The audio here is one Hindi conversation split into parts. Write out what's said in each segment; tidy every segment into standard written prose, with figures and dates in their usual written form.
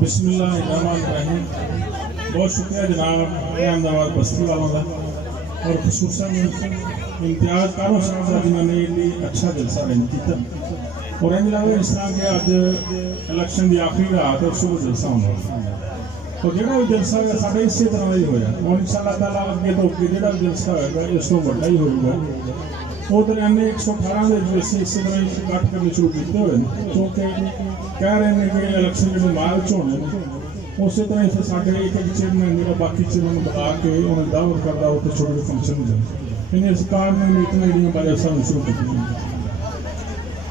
बिस्मिल्लाहिर्रहमानिर्रहीम। बहुत शुक्रिया जनाब अहमदाबाद बस्ती वालों का और खसूसन इम्तियाज कारों साहब का जिन्होंने इन्नी अच्छा जलसा अरेंज किया और इंज लगे इस तरह के अज इलेक्शन की आखिरी रात और सुबह जलसा होना और जो भी जलसा होगा साढ़े इस तरह ही होया और इंशाअल्लाह ताला अगे तो अगे जो जलसा होगा इस तो बड़ा ही होगा। वो दरमियाने 118 के इस तरह ही कट करने शुरू किए हुए क्योंकि कह रहे हैं कि इलेक्शन जो मार्च होने उस तरह ही फिर साढ़े एक चेयरमैन जो बाकी चेयरमैन बुला के उन्हें दावत करता हो तो छोटे फंक्शन हो जाए इन्हें सरकार ने मीटिंग जी बजट साहब शुरू की।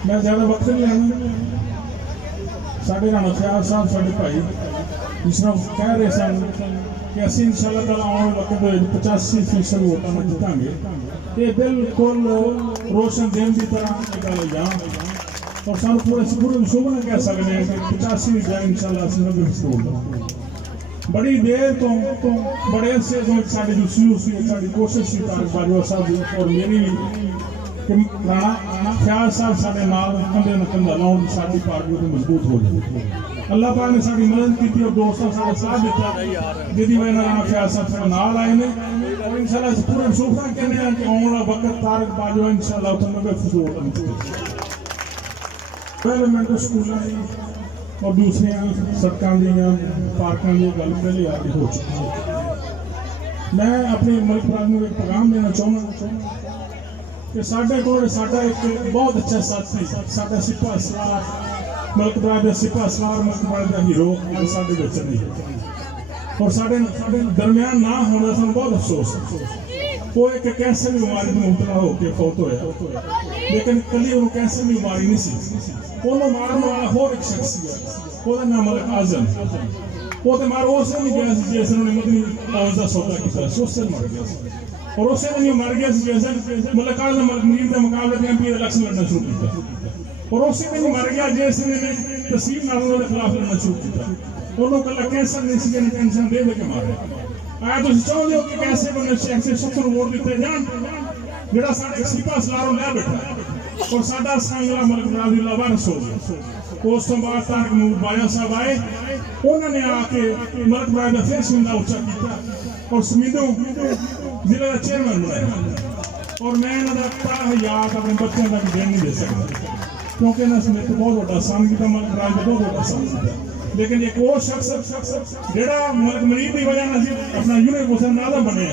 मैं ज़्यादा वक्त नहीं लेना साढ़े राणा ख्याल साहब साढ़े भाई जिस तरह कह रहे सन कि असं इंशाअल्लाह ताला आने वक्त 85% वोटा में जीतांगे ये बिल्कुल रोशन देन की तरह गल जा और सानू पूरे शुभ न कह सकते हैं कि 85 की जाए इंशाअल्लाह असं 90% बड़ी देर तो बड़े अरसे तो साड़ी साड़ी कोशिश थी तारक बाजवा साहब और मेरी भी कि राणा ख्याल साहब साढ़े नाल कंधे न कंधा लाउन साडी पार्टी को मजबूत हो जाए। अल्लाह पाक ने साडी मदद की और दोस्तों साडा साथ दिता जिहदी वजह नाल राणा ख्याल साहब साडे नाल आए ने और इंशाअल्लाह पूरे शुभकामना कहने हैं कि आने वाला वक्त तारक बाजवा इंशाअल्लाह तो 90% पहले मैं तो स्कूलों और दूसरी सड़कों पार्कों की गल पहले आगे हो चुकी है। मैं अपने मुल्क भर में एक पैगाम देना चाहूँगा कि साढ़े को साडा एक बहुत अच्छा साथी साडा सिपा सलार मुल्क भर का सिपा सलार मुल्क भर का हीरो साडे विच नहीं और साडे दरमियान ना होने से बहुत अफसोस है। वो एक कैंसर की बीमारी में मुबतला होकर फौत होया लेकिन कली वो कैंसर की बीमारी नहीं सी ਉਹਨੂੰ ਮਾਰਨ ਵਾਲਾ ਹੋਰ ਇੱਕ ਸ਼ਖਸ ਸੀ ਉਹਦਾ ਨਾਮ ਮਲਕ ਆਜ਼ਮ ਉਹ ਤੇ ਮਾਰ ਉਸੇ ਨਹੀਂ ਗਿਆ ਸੀ ਜਿਸ ਨੇ ਮਦਨੀ ਆਵਾਜ਼ ਦਾ ਸੌਦਾ ਕੀਤਾ ਸੀ ਉਸੇ ਮਰ ਗਿਆ ਸੀ और उसे नहीं मर गया मलक आज़म मीर के मुकाबले में एमपी इलेक्शन लड़ना शुरू किया और उसे नहीं मर गया जिसने तहसील नालों के खिलाफ लड़ना शुरू किया उन्होंने कल कैंसर नहीं सी टेंशन दे के मारे आया तुम चाहते हो कि कैसे बने शेख से 70 वोट दिते जान जेड़ा साडे सिपा सलारों ले बैठा और साडा सांगला मलक राजीला वारस हो गया। उस तो बाद तारक महमूद बाया साहब आए उन्होंने आके मलक राज का फिर सुंदा उच्चा किया और समीदों जिले का चेयरमैन बनाया और मैं इन्होंने याद अपने बच्चों तक देन नहीं दे सकता क्योंकि इन्हें समेत बहुत बड़ा सन किया मलक राज का बहुत बड़ा सन किया लेकिन एक वो शख्स जेड़ा मलक मरीद की वजह से अपना यूनिट हुसैन आदम बने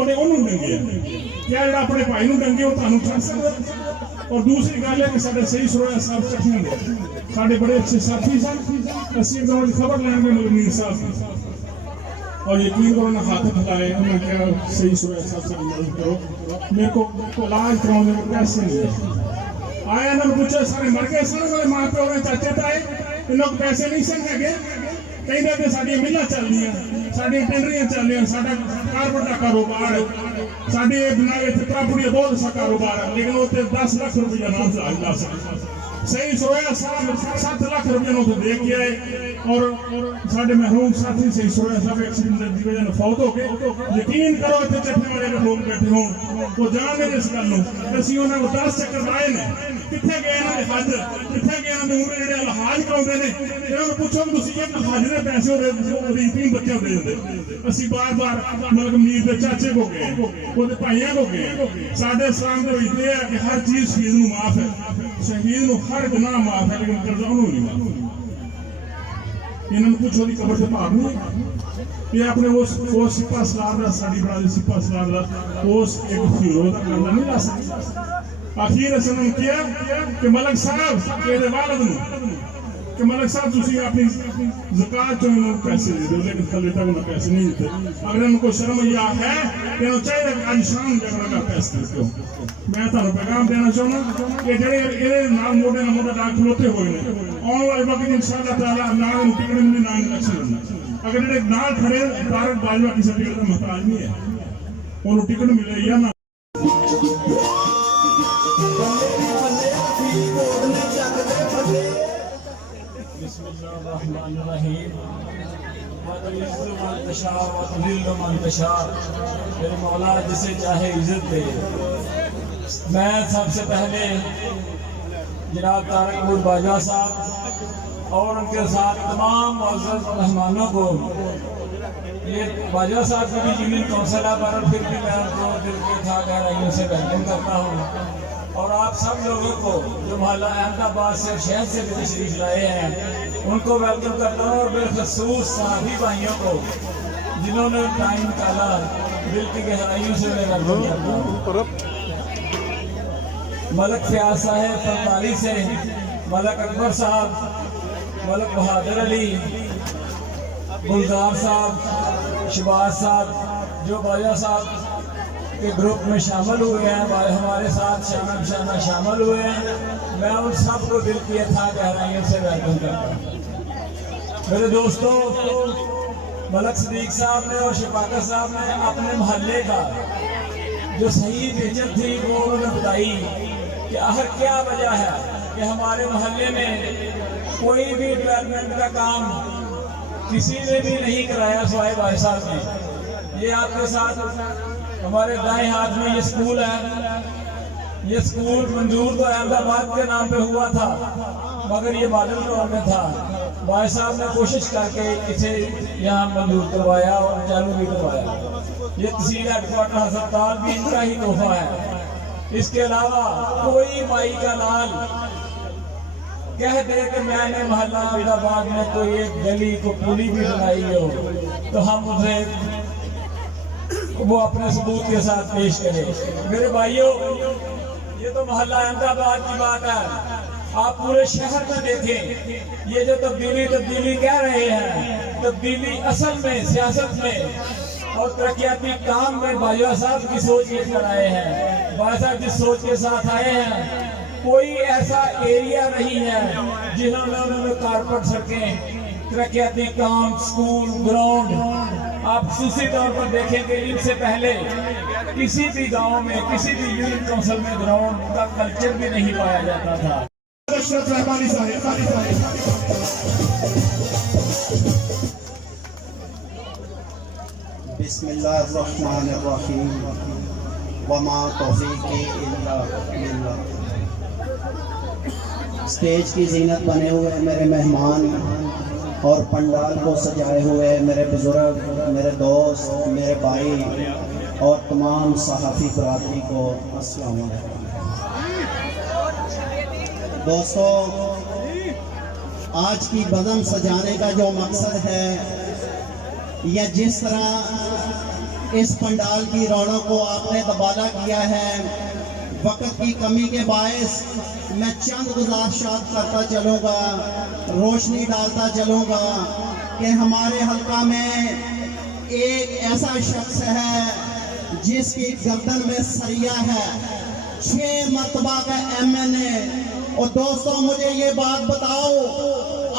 उन्हें उन्होंने डंगे क्या जो अपने भाई को डंगे वो तुहानू छड़ सकदा। और दूसरी गल है कि साढ़े सही सुरोया साहब चट्ठियां दे साढ़े बड़े अच्छे साथी सन असीं उन्होंने खबर लैन गए मीर साहब और यकीन करो उन्होंने हाथ हिलाए उन्होंने कहा सही सुरोया साहब से मदद करो मेरे को इलाज कराने में पैसे नहीं आया इन्होंने पूछा सारे मर गए सन माँ प्यो ने चाचे ताए इन्होंने पैसे नहीं सन है कहीं तो साड़ी मिलां चल रही साड़ी टेंडरियां चल रही साडा कारपेट का कारोबार है साड़ी प्रॉपर्टी बहुत अच्छा कारोबार है लेकिन वो 10 लाख रुपया नाम से ला सकता सही सोया साहब 7 लाख रुपया तो दे के आए और साढ़े महरूम साथी सही सोया साहब एक्सीडेंट की वजह से फौत हो गए। यकीन करो इतने चट्टे वाले लोग बैठे हो वो जान इस गल असं उन्होंने 10 चक्कर लाए ने कितने गए इन्होंने हज कितने गए इन्होंने उम्र जो लहाज कराते हैं इन्होंने पूछो कि एक हज ने पैसे 3 बच्चे दे देंगे असं बार बार मतलब मीर के चाचे को गए वो भाइयों को गए साढ़े इस्लाम के विच है कि हर चीज शहीद को माफ है शहीद को हर गुनाह माफ है लेकिन कर्जा उन्होंने नहीं माफ इन्होंने पूछो की कबर से भाव नहीं ये अपने उस सिपा सलार का साड़ी बड़ा सिपा सलार का उस एक हीरो का कर्जा नहीं ला सकते। आखिर असं किया कि मलक साहब तेरे वालद कि मलक साहब तुम अपनी ज़कात चो पैसे दे दो लेकिन थले तक उन्हें पैसे नहीं देते अगर इनको शर्म या है तो चाहिए कि आज शाम जगह पैसे दे दो। मैं तुम्हें पैगाम देना चाहूँगा कि जेडे मोटे ना मोटा डाक खलोते हुए ने आने वाले वक्त इंशाअल्लाह ताला ना टिकट मिली ना इलेक्शन लड़ना अगर जेडे नाल खड़े तारक बाजवा किसी टिकट का मोहताज नहीं है उन्होंने टिकट मिले या ना मेरे मौला जिसे चाहे इज्जत दे। मैं सबसे पहले जनाब तारक बाजा साहब और उनके साथ तमाम मुअज़्ज़ज़ मेहमानों को, ये बाजा साहब की भी यूनियन काउंसिल है पर फिर भी मैं उनको दिल के था गहराइयों से वेलकम करता हूँ। और आप सब लोगों को जो मोहल्ला अहमदाबाद से शहर से भी तशरीफ लाए हैं उनको वेलकम करता हूँ, और बिलखसूस साथी भाइयों को जिन्होंने टाइम निकाला दिल की गहराइयों से मैं वेलकम करता हूँ। मलक फयाज साहब फरतारी से, मलक अकबर साहब, मलक बहादुर अली, गुलजार साहब, शबाज साहब जो बाजा साहब के ग्रुप में शामिल हुए हैं, हमारे साथ शाना शामिल हुए हैं, मैं उन सबको दिल की अथाह गहराइयों से वेलकम करता हूँ। मेरे दोस्तों, मलक सदीक साहब ने और शफाकत साहब ने अपने मोहल्ले का जो सही नेचर थी वो उन्होंने बताई कि आखिर क्या वजह है कि हमारे मोहल्ले में कोई भी डेवलपमेंट का काम किसी ने भी नहीं कराया सिवाय भाई साहब ने। ये आपके साथ हमारे दाएं हाथ में ये स्कूल है। ये स्कूल मंजूर तो अहमदाबाद के नाम पे हुआ था मगर ये मॉडल टाउन में था। भाई साहब ने कोशिश करके इसे यहाँ मंजूर करवाया और चालू भी करवाया। ये तहसील हेडक्वार्टर अस्पताल भी इनका ही तोहफा है। इसके अलावा कोई माई का लाल कह दे कि मैंने मोहल्ला अहमदाबाद में कोई एक गली को पुली भी बनाई हो तो हम उसे वो अपने सबूत के साथ पेश करें। मेरे भाइयों, ये तो मोहल्ला अहमदाबाद की बात है। आप पूरे शहर में देखें, ये जो तब्दीली कह रहे हैं, तब्दीली असल में सियासत में और तरक्याती काम में बाजा साहब की सोच लेकर आए हैं। बाजा साहब जिस सोच के साथ आए हैं, कोई ऐसा एरिया नहीं है जिन्होंने उन्होंने कारपेट सड़कें, तरक्याती काम, स्कूल, ग्राउंड आप खुसूसी तौर पर देखेंगे इनसे पहले किसी भी गांव में, किसी भी यूनियन काउंसिल में ग्राउंड का कल्चर भी नहीं पाया जाता था। बिस्मिल्लाहिर्रहमानिर्रहीम वमा तौफीकी इल्ला बिल्लाह। स्टेज की जीनत बने हुए मेरे मेहमान और पंडाल को सजाए हुए मेरे बुजुर्ग, मेरे दोस्त, मेरे भाई और तमाम सहाफ़ी बरादरी को अस्सलाम वालेकुम। दोस्तों, आज की बज़म सजाने का जो मकसद है या जिस तरह इस पंडाल की रौनक को आपने तबादला किया है, वक्त की कमी के बायस मैं चंद गुज़ारिशात करता चलूँगा, रोशनी डालता चलूँगा कि हमारे हल्का में एक ऐसा शख्स है जिसकी गर्दन में सरिया है, 6 मरतबा का MNA। और दोस्तों, मुझे ये बात बताओ,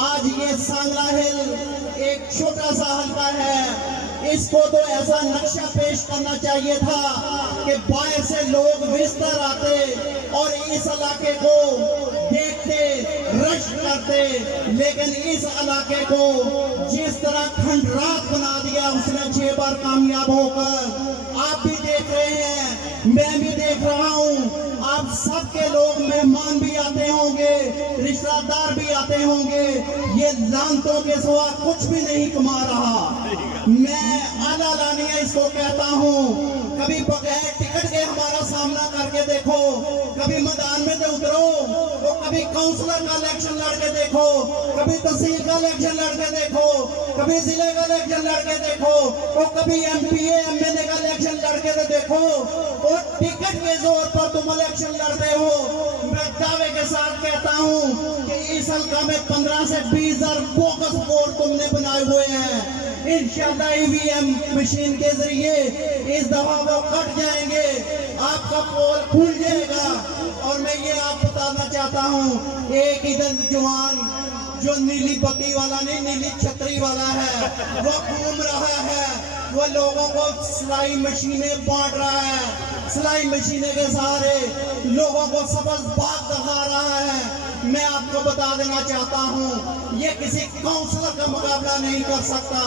आज ये सांगला हिल एक छोटा सा हल्का है, इसको तो ऐसा नक्शा पेश करना चाहिए था कि बाहर से लोग विस्तर आते और इस इलाके को देखते, रश करते, लेकिन इस इलाके को जिस तरह खंडरात बना दिया उसने 6 बार कामयाब होकर। आप भी देख रहे हैं, मैं भी देख रहा हूँ, आप सबके लोग मेहमान भी आते होंगे, रिश्तेदार भी आते होंगे, ये लानतों के सिवा कुछ भी नहीं कमा रहा। मैं आला लानिया इसको कहता हूँ, कभी बगैर टिकट के हमारा सामना करके देखो, कभी मैदान में तो उतरो, तो कभी काउंसलर का इलेक्शन लड़के देखो, कभी तहसील का इलेक्शन लड़के देखो, कभी जिले का इलेक्शन लड़के देखो, और कभी MPA MLA का इलेक्शन लड़के तो देखो, और टिकट के जोर पर तुम इलेक्शन लड़ते हो। मैं दावे के साथ कहता हूँ कि इस हल्का में 15 से 20 हजार बोगस वोट तुमने बनाए हुए हैं। इंशाअल्लाह EVM मशीन के जरिए इस दफा वो कट जाएंगे, आपका पोल खुल जाएगा। और मैं ये आप बताना चाहता हूँ, एक इधर जवान जो नीली बत्ती वाला नहीं, नीली छतरी वाला है, वो घूम रहा है, वो लोगों को सिलाई मशीनें बांट रहा है, सिलाई मशीनें के सहारे लोगों को सबक बात दिखा रहा है। मैं आपको बता देना चाहता हूँ, ये किसी काउंसलर का मुकाबला नहीं कर सकता।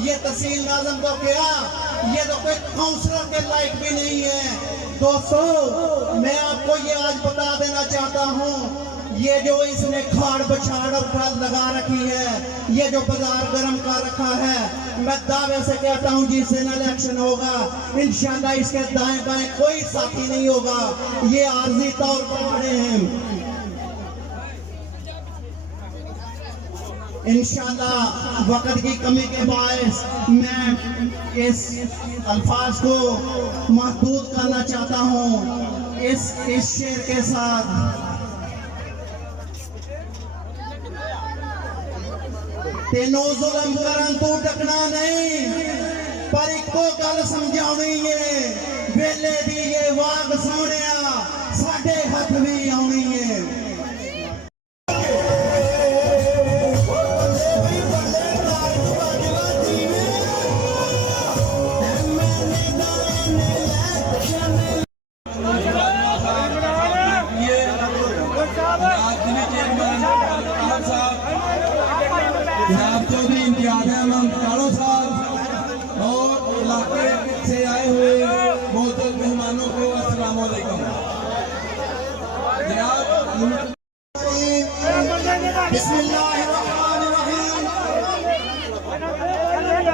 ये तहसील नाज़िम को क्या, ये तो कोई काउंसलर के लायक भी नहीं है। दोस्तों, मैं आपको ये आज बता देना चाहता हूँ, ये जो इसने खाड़ बछाड़ और लगा रखी है, ये जो बाजार गर्म कर रखा है, मैं दावे से कहता हूँ जिस दिन इलेक्शन होगा इंशाल्लाह इसके दाएं बाएं कोई साथी नहीं होगा। ये आर्जी तौर पर खड़े हैं। इंशाल्लाह वक्त की कमी के बायस मैं इस अल्फाज को महदूद करना चाहता हूँ इस शेर के साथ। तेनों जुल्म करन तू टकना नहीं, पर इको गल समझाउणी है, वेले दी ये वाग सोनिया साडे हथ भी आउणी है। जनाब चौधरी इम्तियाज अहमद कालो साहब और इलाके से आए हुए मोहतरम मेहमानों को अस्सलाम वालेकुम। जनाब बिस्मिल्लाहिर्रहमानिर्रहीम।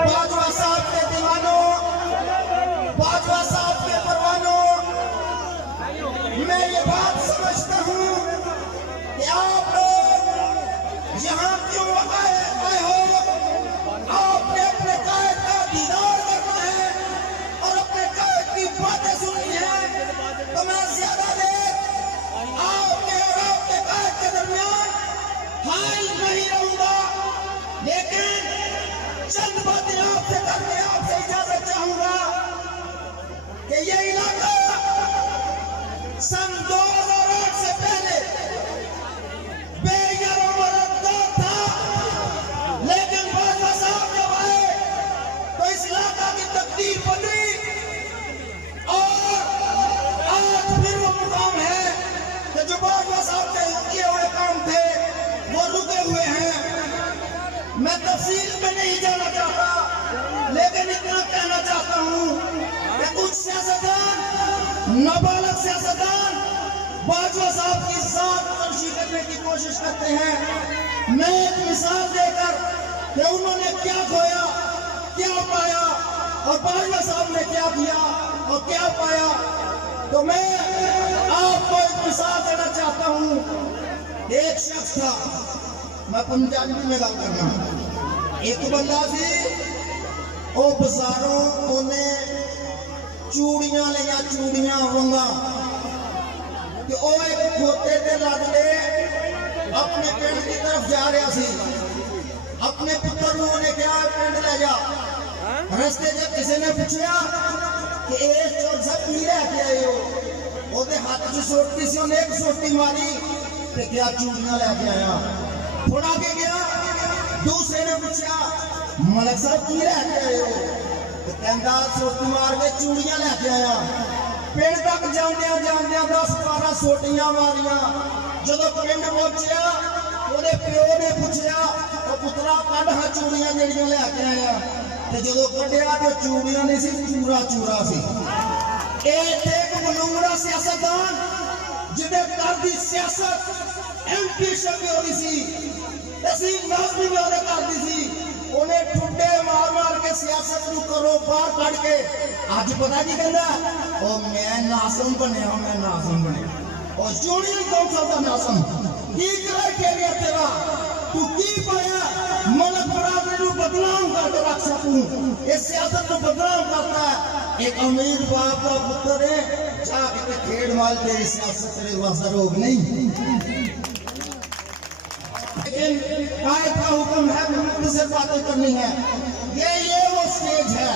बाजवा साहब के दीवानों, बाजवा साहब के परवानों, मैं ये बात समझता हूँ कि आप लोग यहाँ क्यों आए हो। आपने अपने कायद का दीदार करना है और अपने कायद की बातें सुननी है, तो मैं ज्यादा देर आपके और आपके कायद के दरमियान हाल नहीं रहूंगा, लेकिन चंद बातें आपसे करके आपसे इजाजत चाहूंगा कि ये इलाका सन 2008 से पहले मैं तफसील में नहीं जाना चाहता, लेकिन इतना कहना चाहता हूँ कि कुछ सियासतदान, नाबालिग सियासतदान बाजवा साहब की जात तलखी करने की कोशिश करते हैं। मैं एक मिसाल देकर कि उन्होंने क्या खोया, क्या पाया, और बाजवा साहब ने क्या किया और क्या पाया, तो मैं आपको एक मिसाल देना चाहता हूँ। एक शख्स था, मैं पंजाबी में गल करना, एक बंदा सी, वो बाजारों उन्हें चूड़ियां लिया, चूड़ियां वंगा, कि वो एक खोते ते लद ले अपने पिंड की तरफ जा रहा सी। अपने पुत्र को उन्हें क्या पिंड ले जा, रस्ते जब किसी ने पूछा कि ये चोर सब की लैके आए हो, ਉਹਦੇ हथ च सोटी सी, उन्हें एक सोटी मारी ते क्या चूड़ियां लैके आया। थोड़ा के गया, दूसरे ने पूछा मलिक साहब की लैके आए हो, तो कहता सोटी मार के चूड़ियां लैके आया। पिंड तक जांदियां जांदियां 10-12 सोटियां मारियां। जदों पिंड पहुंचा, ਉਹਦੇ ਪਿਓ ने पूछा ਉਹ ਪੁੱਤਰਾ ਕੱਢ ਹਾਂ ਚੂੜੀਆਂ ਜਿਹੜੀਆਂ लैके आया, ਤੇ ਜਦੋਂ ਕੱਢਿਆ ਤੇ ਚੂੜੀਆਂ नहीं सी, चूड़ा चूड़ा सी। एक बलूंगड़ा सियासतदान जिन्हें घर की सियासत MP शबी हो रही सी, तहसील नाज़मी में उन्हें कर दी सी, उन्हें ठुड्डे मार मार के सियासत को करो बाहर काट के अज पता की कहता ओ मैं नासम बनया, मैं नासम बनया। और चूड़ियां कौन सा नासम की क्राइटेरिया तेरा, तू की पाया मलिक बरादरी को बदनाम करके रख सकूं, इस सियासत को बदनाम करता है। एक अमीर बाप का पुत्र है, जाके खेड़ माल तेरी सियासत तेरे वास्ते रोग नहीं। लेकिन कायद का हुक्म है मुफ्ती से बातें करनी है। ये वो स्टेज है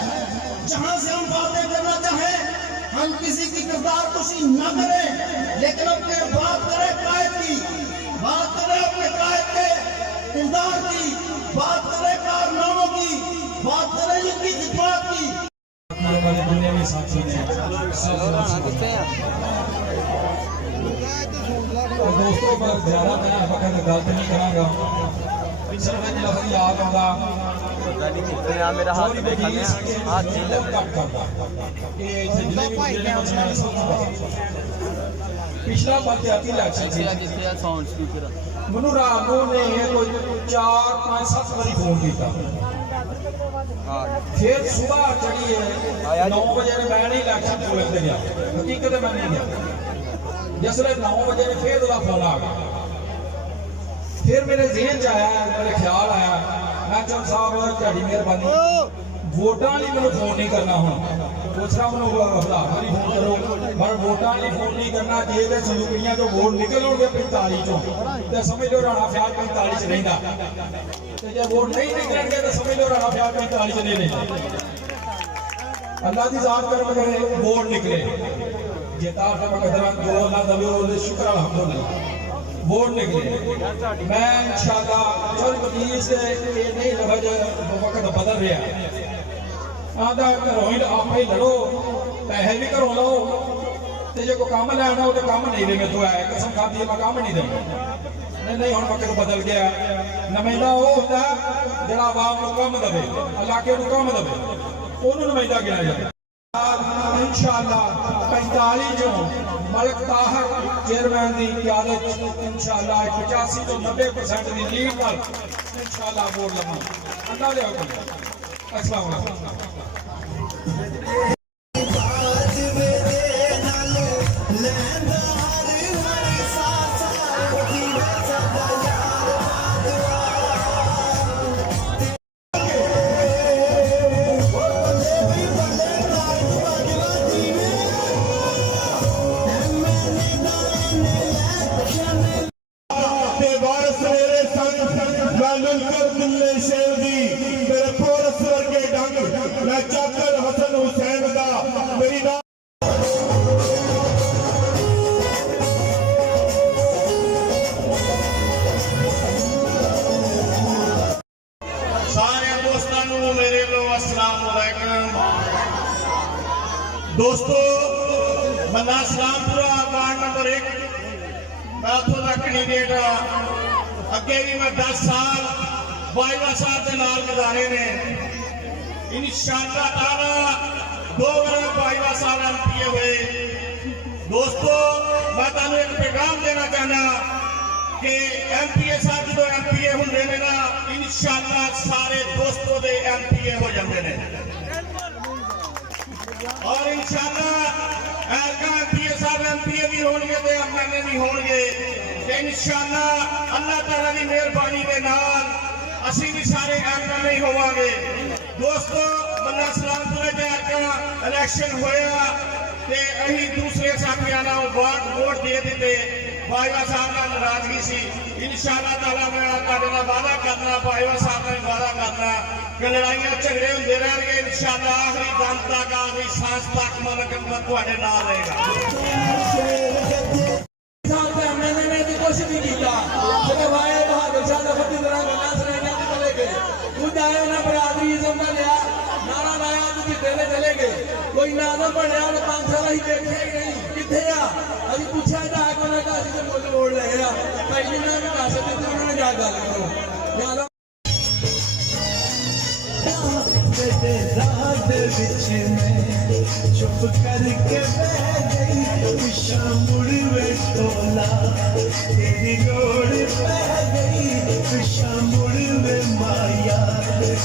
जहां से हम बातें करना चाहें, हम किसी की किरदार कुशी न करें, लेकिन अपने बात करें कायद की, बात करें अपने कायद के किरदार की, बात करें कारनामों की, बात करें इनकी खिदमत की। दुनिया में साथ दोस्तों मैं ज्यादा मैं वक्त गलत नहीं करांगा सिर्फ एक लफ्ज याद आਉਂਦਾ मेरा हाथ देखा गया हाथ नहीं लग पिछला पंचायती इलेक्शन ਸੀ साउंड स्पीकर ਮੈਨੂੰ ਰਾਤ ਨੂੰ ਨੇ ਕੋਈ 4-5-7 ਵਾਰੀ ਫੋਨ ਕੀਤਾ फिर सुबह चढ़ी है 9 बजे ने मैं नहीं इलेक्शन चुन के गया हकीकत मैं नहीं गया जिसले 9 बजे ने फिर उसका फोन आ गया फिर मेरे जहन च आया मेरे ख्याल आया मैं चल साहब ਤੁਹਾਡੀ ਮਿਹਰਬਾਨੀ वोटां ਲਈ ਮੈਨੂੰ फोन नहीं करना हूं दूसरा मैं हरी फोन करो पर वोटां ਲਈ फोन नहीं करना जे ते संदूकियां चों वोट निकलणगे 45 चों ते समझ लो राणा ख्याल 45 च रहिंदा ते जे वोट नहीं निकलणगे तो समझ लो राणा ख्याल 45 च नहीं रहिंदा अल्लाह दी जात कर्म करे वोट निकले जे तार का कदर जो अल्लाह दवे ओदे शुक्र अल्हम्दुलिल्लाह वोट निकले मैं इंशाअल्लाह चल वकील से ये नहीं लफज वक्त बदल रहा आंदा घरों ही आप ही लड़ो पैसे भी घरों लो ते जे कोई काम लैना हो तो काम नहीं दे मेरे है कसम खाती है मैं काम नहीं देंगे नहीं हुण वक्त बदल गया नुमाइंदा वो होता जिहड़ा आवाम नूं काम देवे इलाके नूं काम देवे ओनूं नुमाइंदा गिणिया जाए इंशाअल्लाह 45 चों मलिक ताहर चेयरमैन की क्यादत इंशाअल्लाह 85 तो 90% की लीड नाल इंशाअल्लाह वोट लवांगे अल्लाह दे हुक्म अस्सलाम वालेकुम दोस्तों मन्ना सलामपुरा वार्ड नंबर 1 मैं उतों का कैंडिडेट अगे भी मैं 10 साल बाजवा साहब के नाल गुजारे ने इंशाअल्लाह ताला 2 बार बाजवा साहब एमपीए हुए दोस्तों मैं तुहानू एक पैगाम देना चाहना कि एमपीए साहब जो एमपीए होंगे ने ना इंशाअल्लाह सारे दोस्तों के एमपीए हो जाते हैं और इंशाअल्लाह एमपीए साहब एमपीए भी होंगे तो एमएलए भी होंगे इंशाअल्लाह अल्लाह ताला की मेहरबानी के नाल असी भी सारे एमएलए होवांगे दोस्तों मन्ना सलामपुरा जाके इलेक्शन होया ते अहीं दूसरे साथियां नाल वोट दे दिते बाजवा साहब नाल नाराजगी सी इंशाअल्लाह ताला मैं तुहाडे नाल वादा करना बाजवा साहब नाल वादा करना कि लड़ाइयां झगड़े होंदे रहणगे इंशाअल्लाह आखिरी दम तक आखिरी सांस तक मलक तुहाडे नाल रहेगा साहब ते एमएलए ने भी कुछ नहीं कीता जब भाई बहादुर शाह दा फटी तरह गल्लां सुनाइयां ते चले गए खुद आए ना बरादरी इज्जत का लिया नारा लाया तो जितने चले गए कोई नाजर बढ़िया 5 साल ही देखे ही नहीं किथे आ अभी पूछा था कि उन्होंने कहा कि मुझे वोट ले गया पहली ने भी कहा सकते थे उन्होंने क्या गल करो यार रात विच में चुप करके बह गई पिछा मुड़ वे टोला तेरी लोड़ पै गई पिछा मुड़ वे माया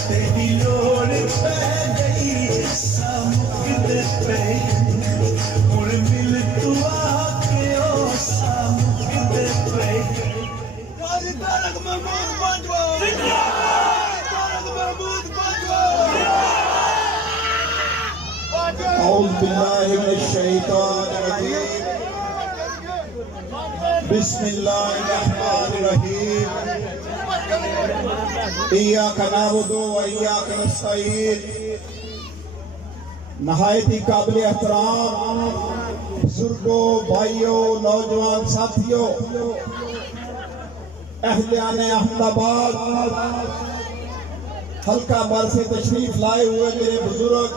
तेरी लोड़ पै गई सामुकदे पे मुड़ मिल तू आके ओ सामुकदे पे गाजी तारक महमूद बाजवा तारक महमूद बाजवा औज़ बिल्लाहि मिनश शैतानिर रजीम बिस्मिल्लाहिर रहमानिर रहीम इय्याका नअबुदु व इय्याका नस्तईन नहायत ही काबिल एहतराम बुजुर्गों भाइयों नौजवान साथियों अहलियाने अहमदाबाद हल्का मर से तशरीफ लाए हुए मेरे बुजुर्ग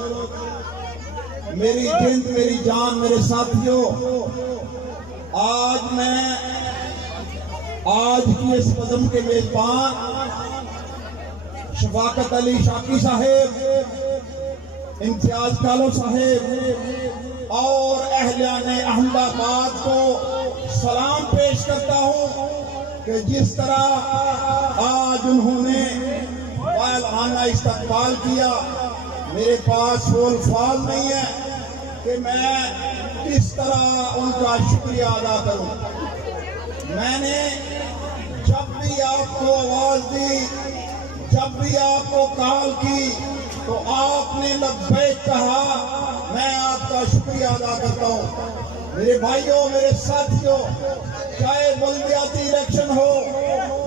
मेरी जिंद मेरी जान मेरे साथियों आज की इस बज़म के मेजबान शफाकत अली शाकी साहेब, इम्तियाज कालो साहेब और अहलियाने अहमदाबाद को सलाम पेश करता हूँ कि जिस तरह आज उन्होंने वालहाना इस्तकबाल किया, मेरे पास वो अल्फाज नहीं है कि मैं किस तरह उनका शुक्रिया अदा करूं। मैंने जब भी आपको आवाज दी, जब भी आपको कॉल की, तो आपने लब्बैक कहा। मैं आपका शुक्रिया अदा करता हूं। मेरे भाइयों, मेरे साथियों, चाहे बल्दियाती इलेक्शन हो,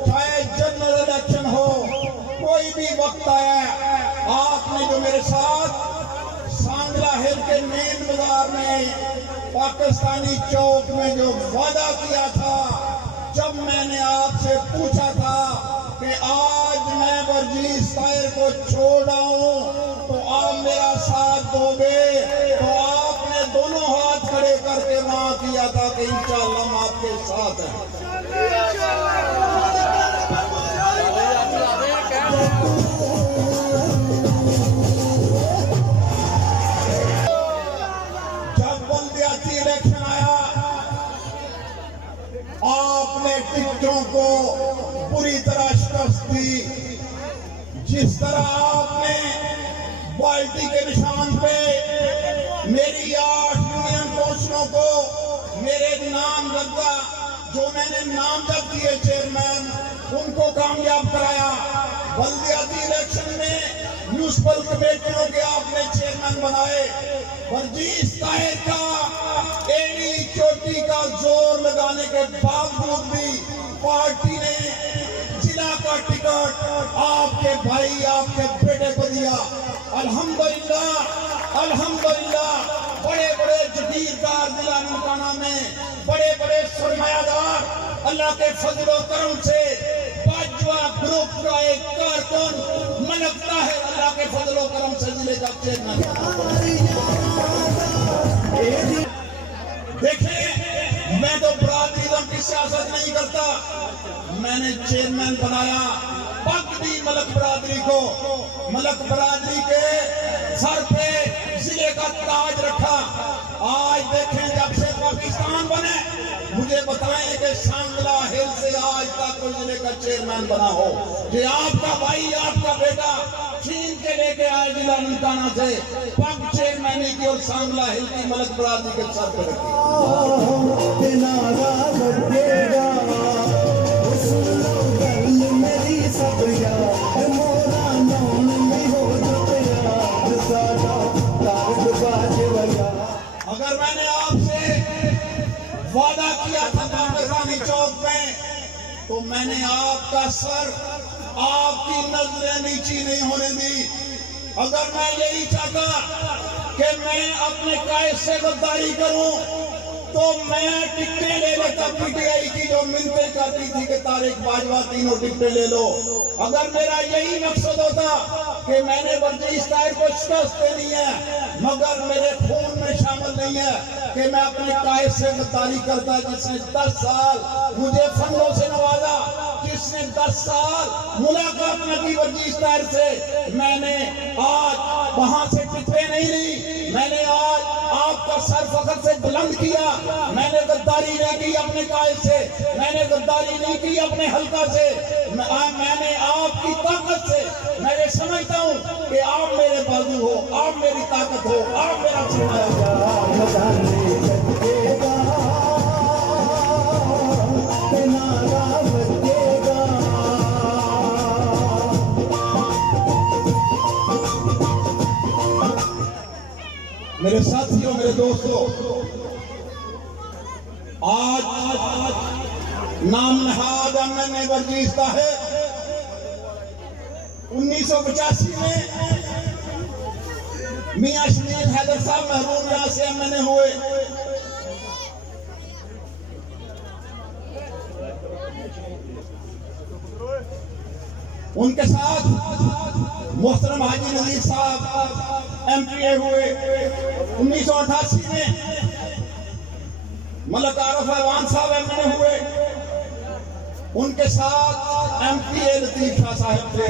चाहे जनरल इलेक्शन हो, कोई भी वक्त आया, आपने जो मेरे साथ सांगला हिल के मेन बाजार में पाकिस्तानी चौक में जो वादा किया था, जब मैंने आपसे पूछा था कि आज मैं वर्जीश ताहिर को छोड़ आऊं तो आप मेरा साथ दोगे, तो आपने दोनों हाथ खड़े करके वहां किया था कि इंशाअल्लाह हम आपके साथ हैं। आपने टिकटों को बुरी तरह शिकस्त दी। जिस तरह आपने बाल्टी के निशान पे मेरी 8 यूनियन कौंसलों को मेरे नामजदा, जो मैंने नामजद किए चेयरमैन, उनको कामयाब कराया। बल्दियाती इलेक्शन में म्यूनिसिपल कमेटियों के आपने चेयरमैन बनाए। वर्जीश ताहिर का एड़ी चोटी का जोर लगाने के बावजूद भी पार्टी ने जिला का टिकट आपके भाई, आपके बेटे को दिया। अल्हम्दुलिल्लाह, अल्हम्दुलिल्लाह, बड़े बड़े जगीरदार जिला ननकाना में, बड़े बड़े सरमायादार, अल्लाह के फजलो करम से बाजवा ग्रुप का एक कारकुन मलक ताहिर अल्लाह के फजलो करम से जिले का चेयरमैन। देखें, मैं तो बरादरीज़म की सियासत नहीं करता। मैंने चेयरमैन बनाया पग दी मलक बरादरी को, मलक बरादरी के सर पे जिले का ताज रखा। आज देखें, जब से पाकिस्तान बने, मुझे बताएं कि सांगला हिल से आज तक कोई जिले का चेयरमैन बना हो कि आपका भाई, आपका बेटा छीन के लेके आए जिला ननकाना से पग चेयरमैनी की और सांगला हिल की मलक बरादरी के सर पे रखी। अगर मैंने आपसे वादा किया था पाकिस्तानी चौक में, तो मैंने आपका सर, आपकी नजरें नीची नहीं होने दी। अगर मैं यही चाहता कि मैं अपने कायद से गद्दारी करूं, तो मैं टिकटें ले लेता पीटीआई की, जो मिन्नतें करती थी कि तारिक बाजवा तीनों टिकटें ले लो। अगर मेरा यही मकसद होता कि मैंने वर्जीश ताहिर को शिकस्त देनी है, मगर मेरे खून में शामिल नहीं है कि मैं अपने कायद से गद्दारी करता, जिसने 10 साल मुझे फंडों से नवाजा, जिसने 10 साल मुलाकात न की वर्जीश ताहिर से, मैंने आज वहां से टिकटें नहीं ली। मैंने आज आपका सर फखर से बुलंद किया। मैंने गद्दारी नहीं की अपने कायद से, मैंने गद्दारी नहीं की अपने हल्का से, मैंने आपकी ताकत से, मैं ये समझता हूँ कि आप मेरे बाजू हो, आप मेरी ताकत हो, आप मेरा मेरे साथियों, मेरे दोस्तों, आज नाम नहाद मैंने वर्जीश ताहिर 1985 में मियां शरीफ हैदर साहब महरूम यहाँ से एमएनए हुए। उनके साथ मोहतरम हाजी नजीर साहब एमपीए हुए। 1988 में मलक आरफ ऐवान साहब एमएनए हुए, उनके साथ एमपीए लतीफ शाह साहब थे।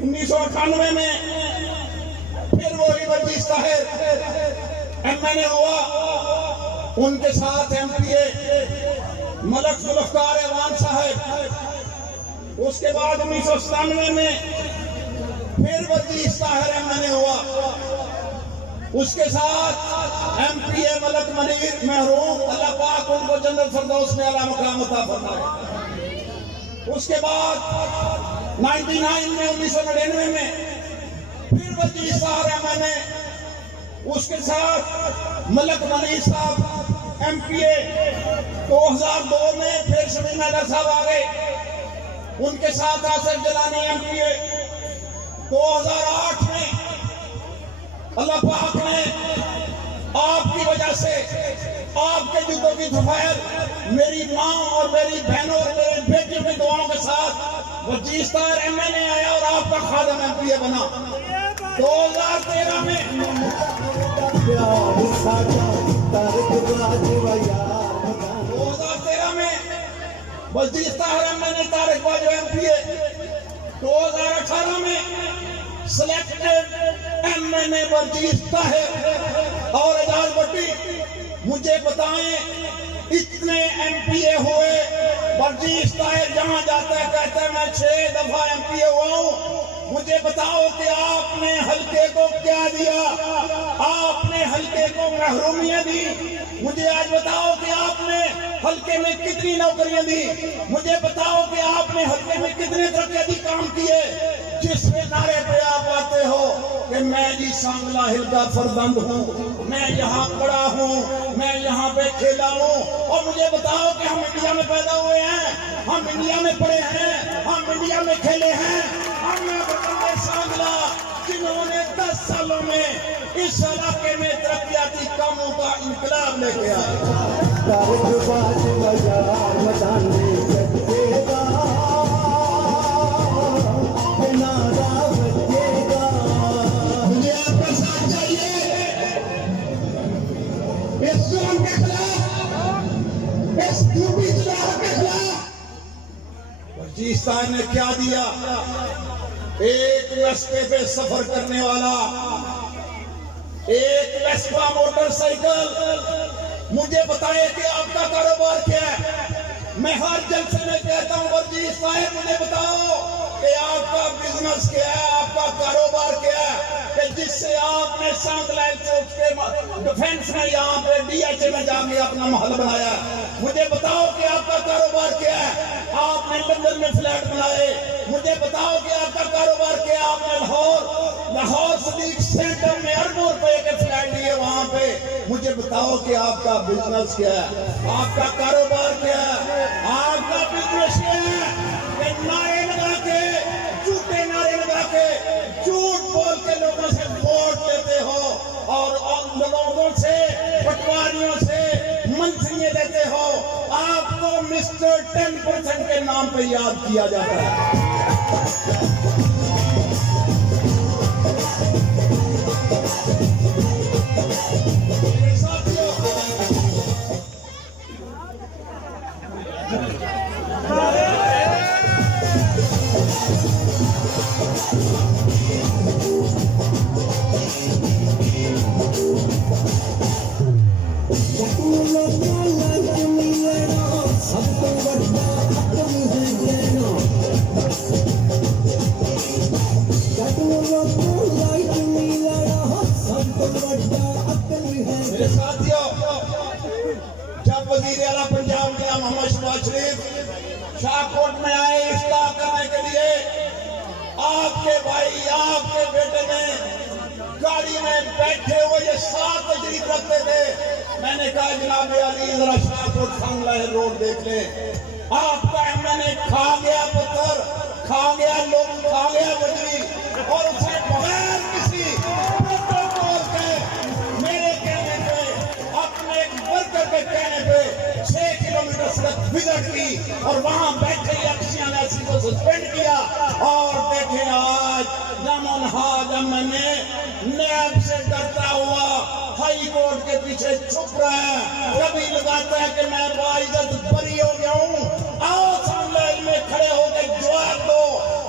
1998 में फिर वही वर्जीश साहब एमएनए हुआ, उनके साथ एमपीए मलक जुल्फकार ऐवान साहब। उसके बाद 1997 में फिर वर्जीश साहब एमएनए हुआ, उसके साथ एमपीए मलक मनीर महरूम, अल्लाह पाक उनको जन्नत फिरदौस में आला मकाम अता फरमाए। उसके बाद 1999 में फिर वर्जीश साहब एमएनए, उसके साथ मलक मनीर साहब एमपीए। 2002 में फिर शमी मैदा साहब आ गए, उनके साथ आसिफ जलानी एमपीए। 2008 में अल्लाह पाक ने आपकी वजह से, आपके जूतों की धुफैल मेरी माँ और मेरी बहनों और मेरी बेटियों की दुआओं के साथ वर्जीश ताहिर एमएनए आया और आपका खादम एमपीए बना। 2013 में 2013 में वर्जीश ताहिर एमएनए, तारिक बाजवा एमपीए। 2018 में सिलेक्टेड एमएनए वर्जीश ताहिर और एजाज भट्टी। मुझे बताएं, इतने एमपीए हुए, वर्जीश ताहिर जहां जाता है कहता है मैं 6 दफा एमपीए हुआ हूं। मुझे बताओ कि आपने हल्के को क्या दिया? आपने हल्के को महरूमियां दी। मुझे आज बताओ कि आपने हल्के में कितनी नौकरियां दी। मुझे बताओ कि आपने हल्के में कितने तरक्की काम किए, जिसके नारे पे आप आते हो कि मैं जी सांगला हिल का फरदंद हूँ, मैं यहाँ पढ़ा हूँ, मैं यहाँ पे खेला हूँ। और मुझे बताओ कि हम इंडिया में पैदा हुए हैं, हम इंडिया में पढ़े हैं, हम इंडिया में खेले हैं। हम सांगला जिन्होंने 10 सालों में इस इलाके में तरक्याती कामों का इंकलाब लेके आए। मुझे आपका साथ चाहिए इस जुल्म के खिलाफ, इस झूठी जुल्म के खिलाफ। वर्जीश ताहिर ने क्या दिया? एक रास्ते पे सफर करने वाला, एक वेस्पा मोटरसाइकिल। मुझे बताए कि आपका कारोबार क्या है? मैं हर जलसे में कहता हूँ वर्जीश ताहिर मुझे बताओ कि आपका बिजनेस क्या है, आपका कारोबार क्या है, कि जिससे आपने सांगला चौक के डिफेंस में यहाँ पे डीएचए में जाके अपना महल बनाया। मुझे बताओ कि आपका कारोबार क्या है? आपने लंदन में फ्लैट बनाए। मुझे बताओ कि आपका कारोबार क्या है? आपने लाहौर सदीक सेंटर में अरबों रुपए के फ्लैट लिए वहां पे। मुझे बताओ कि आपका बिजनेस क्या है, आपका कारोबार क्या है, आपका बिजनेस क्या है? कि नारे लगा के, झूठे नारे लगा के, झूठ बोल के लोगों से वोट लेते हो और लोगों से, पटवारियों से मंथलियां लेते हो। आपको मिस्टर 10% के नाम पे याद किया जाता है। मेरे साथियों, जब वजीर आला पंजाब के मोहम्मद शहबाज शरीफ शाहकोट में आए इफ्तार करने के लिए, आपके भाई, आपके बेटे ने गाड़ी में बैठे हुए ये 7 तशरीफ रखते थे। मैंने कहा जनाब अली जरा शाहकोट सांगला रोड देख ले। आपका एमएनए खा गया पत्थर, खा गया लोग, खा गया बजरी, और उसे बगैर किसी प्रोटोकॉल के, मेरे कहने पे, अपने एक वर्कर के कहने पे 6 किलोमीटर सड़क बिगड़ की और वहां बैठे एक्सियासी को सस्पेंड किया। और देखे आज नमन हाज एमएनए नैब से डरता हुआ हाई कोर्ट बोर्ड के पीछे छुप रहा है, कभी लगाता है कि मैं बाइज्जत बरी हो गया हूँ। आओ सांगला हिल में खड़े होकर जवाब दो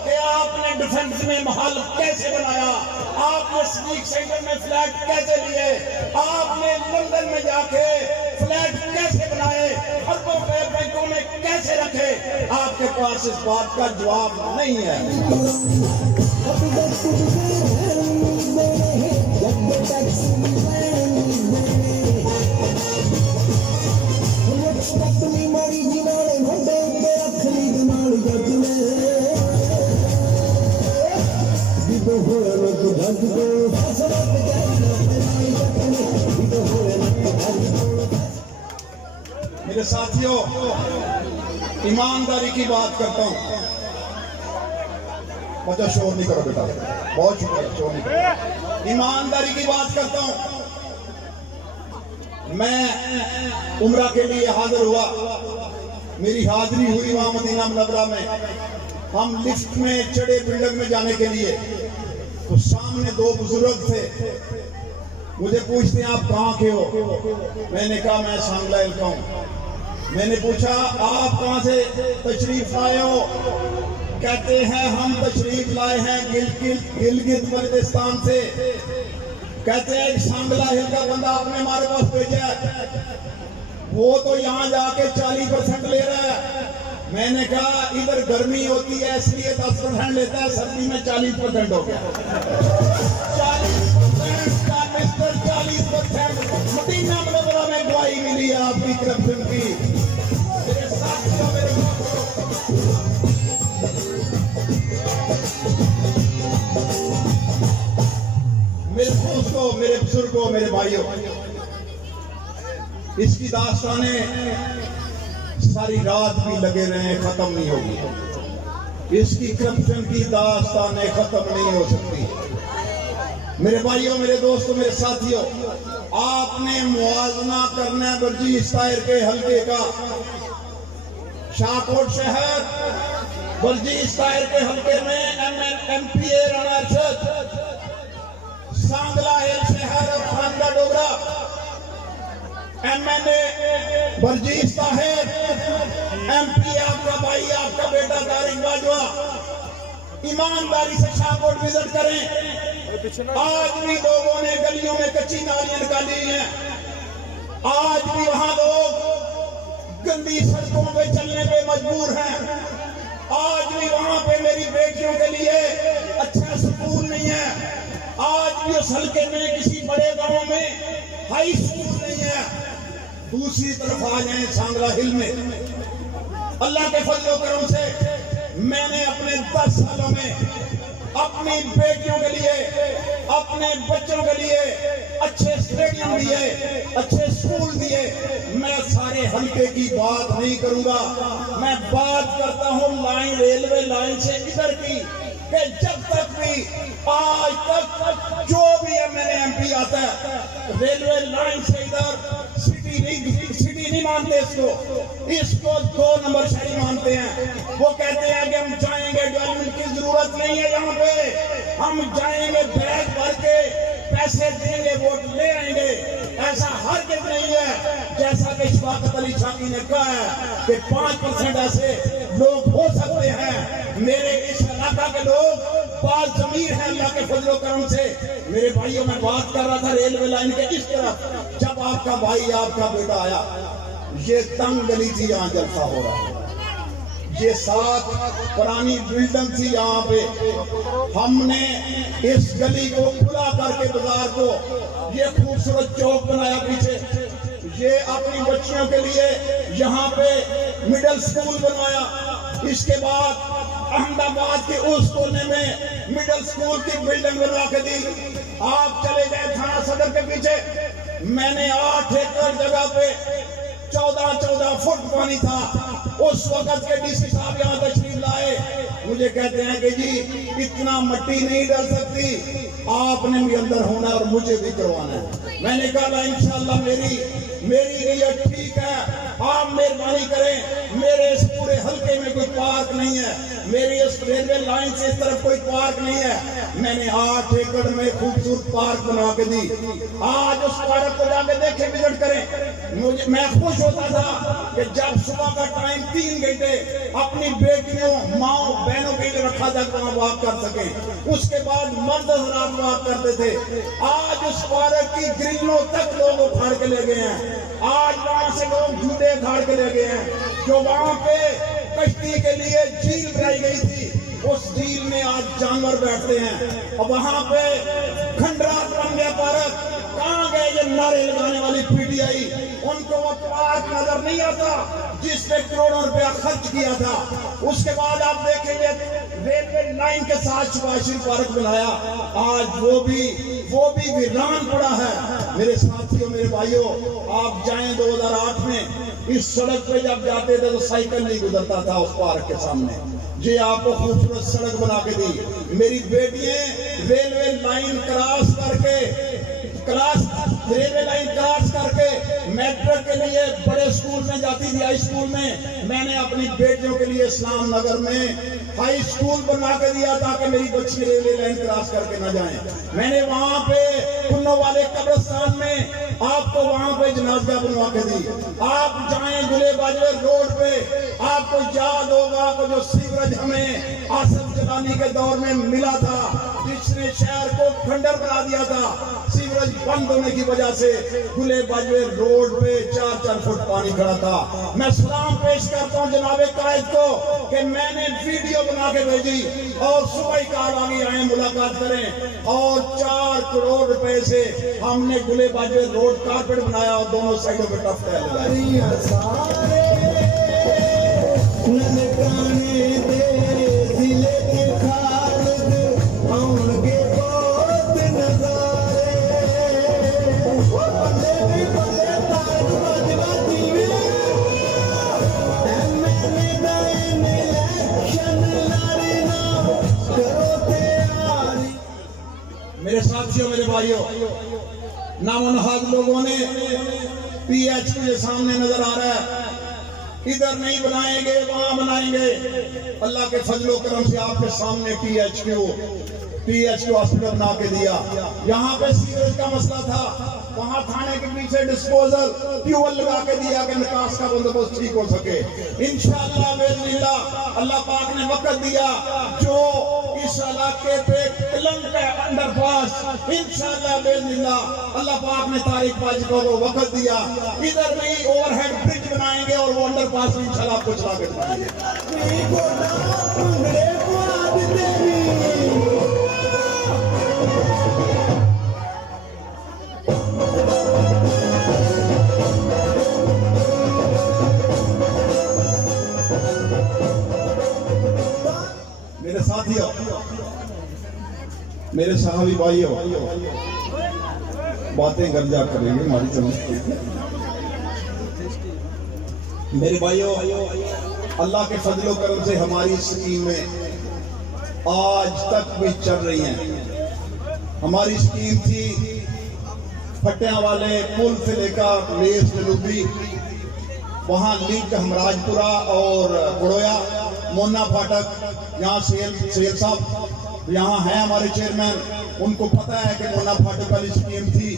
कि आपने डिफेंस में महल कैसे बनाया, आपने सिविक सेंटर में फ्लैट कैसे लिए, आपने लंदन में जाके फ्लैट कैसे बनाए, अरबों के बैंकों में कैसे रखे। आपके पास इस बात का जवाब नहीं है। मेरे साथियों, ईमानदारी की बात करता हूं। बच्चा शोर नहीं करो बेटा, बहुत शुक्रिया, शोर नहीं करो। ईमानदारी की बात करता हूं। मैं उम्रा के लिए हाजिर हुआ, मेरी हाजिरी हुई वहां मदीना मुनव्वरा में। हम लिफ्ट में चढ़े बिल्डिंग में जाने के लिए, तो सामने दो बुजुर्ग थे, मुझे पूछते हैं आप कहाँ के हो। मैंने कहा मैं सांगला हिल का हूँ। मैंने पूछा आप कहाँ से तशरीफ लाए हो। कहते हैं हम तशरीफ लाए हैं गिलगित बल्तिस्तान से। कहते हैं सांगला हिल का बंदा आपने हमारे पास भेजा है, वो तो यहाँ जाके 40% ले रहा है। मैंने कहा इधर गर्मी होती है इसलिए 10% लेता है, सर्दी में 40% हो गया। 40% का मिस्टर 40%। मदीना मुनव्वरा में गवाही मिली है आपकी करप्शन की। मेरे साथियों, मेरे दोस्तों, मेरे बुजुर्गों, मेरे भाइयों, इसकी दास्तानें सारी रात भी लगे रहे खत्म नहीं होगी। इसकी करप्शन की दास्तानें खत्म नहीं हो सकती। मेरे भाइयों, मेरे दोस्तों, मेरे साथियों, आपने मुआवजा करना है बर्जीश ताहिर के हल्के का। शाहकोट शहर बर्जीश ताहिर के हल्के में MPA राणा अरशद, सांगला हिल शहर और खानका डोगरा MNA बर्जीश ताहिर, MP आपका भाई, आपका बेटा तारिक बाजवा। ईमानदारी से शाहकोट विजिट करें। आज भी लोगों ने गलियों में कच्ची नालियां निकाली हैं, आज भी वहां लोग गंदी सड़कों पे चलने पे मजबूर हैं। आज भी वहां पे मेरी बेटियों के लिए अच्छा स्कूल नहीं है। आज भी उस हल्के में किसी बड़े गांव में हाई स्कूल नहीं है। दूसरी तरफ आ जाए सांगला हिल में, अल्लाह के फजल करम से मैंने अपने 10 सालों में अपनी बेटियों के लिए, अपने बच्चों के लिए अच्छे स्टेडियम दिए, अच्छे स्कूल दिए। मैं सारे हल्के की बात नहीं करूंगा, मैं बात करता हूं लाइन, रेलवे लाइन से इधर की, कि जब तक भी आज तक जो भी MNA MP आता है, रेलवे लाइन से इधर सिटी नहीं मानते इसको 2 नंबर शहरी मानते हैं। वो कहते हैं कि हम जाएंगे, डेवलपमेंट की जरूरत नहीं है यहाँ पे, हम जाएंगे बैग भर के पैसे देंगे, वोट ले आएंगे। ऐसा हर किस नहीं है। जैसा कि शफाकत अली शाकी ने कहा है कि 5% ऐसे लोग हो सकते हैं। मेरे इस इलाका के लोग बाल जमीर हैं अल्लाह के फजलो करम से। मेरे भाइयों, मैं बात कर रहा था रेलवे लाइन के इस तरफ, जब आपका भाई, आपका बेटा आया, ये तंग गली थी, यहाँ जलसा हो रहा है। ये 7 पुरानी बिल्डिंग थी यहाँ पे। हमने इस गली को खुला करके बाजार को ये खूबसूरत चौक बनाया पीछे। ये अपनी बच्चियों के लिए यहाँ पे मिडिल स्कूल बनवाया। इसके बाद अहमदाबाद के उस कोने में मिडिल स्कूल की बिल्डिंग बनवा के दी। आप चले गए थाना सदर के पीछे, मैंने 8 एकड़ जगह पे 14 फुट पानी था। उस वक्त के DC साहब यहाँ तशरीफ लाए, मुझे कहते हैं कि जी इतना मिट्टी नहीं डल सकती, आपने भी अंदर होना और मुझे भी करवाना है। मैंने कहा इंशाअल्लाह मेरी नीयत ठीक है, आप मेहरबानी करें, मेरे इस पूरे हल्के में कोई पार्क नहीं है, मेरी इस रेलवे लाइन से इस तरफ कोई पार्क नहीं है। मैंने 8 एकड़ में खूबसूरत पार्क बना के दी। आज उस पार्क को जाके देखे, विजिट करें। मैं खुश होता था कि जब सुबह का टाइम 3 घंटे अपनी बेटियों, माओ, बहनों के लिए रखा था, वहां वॉक कर सके। उसके बाद मर्द हजरात वॉक करते थे। आज उस पार्क की ग्रिलों तक लोग उखाड़ के ले गए हैं। आज वहां से लोग जूते उखाड़ के ले गए हैं। जो वहां पे कश्ती के लिए झील बनाई गई थी, उस झील में आज जानवर बैठते हैं। और वहां पे खंडरात बन गया पार्क। कहां गए ये नारे लगाने वाली पीटीआई? उनको वो पार्क नजर नहीं आता जिस पे करोड़ों रुपया खर्च किया था। उसके बाद आप देखेंगे रेलवे लाइन के साथ सुभाषी पार्क बनाया, आज वो भी वीरान पड़ा है। मेरे साथियों, मेरे भाइयों, आप जाएं 2008 में इस सड़क पे जब जाते थे तो साइकिल नहीं गुजरता था उस पार्क के सामने। जी आपको खूबसूरत सड़क बना के दी। मेरी बेटियां रेलवे लाइन क्रॉस करके मैट्रिक के लिए बड़े स्कूल में जाती थी, हाई स्कूल में। मैंने अपनी बेटियों के लिए इस्लाम नगर में हाई स्कूल बना के दिया ताकि मेरी बच्ची रेलवे लाइन क्रॉस करके न जाएं। मैंने वहां पे कुन्नो वाले कब्रिस्तान में आपको वहां पे जनाजा बनवा के दी। आप जाएं गुले बाजवे रोड पे, आपको याद होगा कि जो सीवरेज हमें आसिफ जलानी के दौर में मिला था, जिसने शहर को खंडर बना दिया था, सीवरेज बंद होने की वजह से गुले बाजवे रोड पे 4-4 फुट पानी खड़ा था। मैं सलाम पेश करता हूं जनाबे कायद को कि मैंने वीडियो बना के भेजी और सुबह ही कार आगे आए, मुलाकात करें। और 4 करोड़ रुपए से हमने गुले बाजवे रोड कारपेट बनाया और दोनों साइडों पे टफ टाइल लगाई। मेरे साथियों, मेरे भाइयों, नामनहाद लोगों ने PHQ के सामने नजर आ रहा है, इधर नहीं बनाएंगे वहां बनाएंगे। अल्लाह के फजलो करम से आपके सामने PHQ हॉस्पिटल बना के दिया। यहाँ पे सीवरेज का मसला था, वहां थाने के पीछे डिस्पोजल ट्यूबवेल लगा के दिया कि निकास का बंदोबस्त ठीक हो सके। इंशाअल्लाह बिस्मिल्लाह अल्लाह पाक ने वक्त दिया, जो इस इलाके पे कलंक है अंडरपास, इंशाअल्लाह बिस्मिल्लाह अल्लाह पाक ने तारीख बाजी को वक्त दिया। इधर भी ओवरहेड ब्रिज बनाएंगे और वो अंडरपास इंशाअल्लाह आपको चला के दिखाएंगे। मेरे साथियों, मेरे साहबी भाइयों, बातें घर जा करेंगे हमारी समझ। मेरे भाइयों, अल्लाह के फजलो करम से हमारी स्कीमें आज तक भी चल रही हैं। हमारी स्कीम थी फटिया वाले पुल से लेकर लेस लुबी, वहाँ लिंक हमराजपुरा और बड़ोया, मोना फाटक, यहाँ सेल साहब यहाँ है हमारे चेयरमैन, उनको पता है कि मोना फाटक वाली स्कीम थी।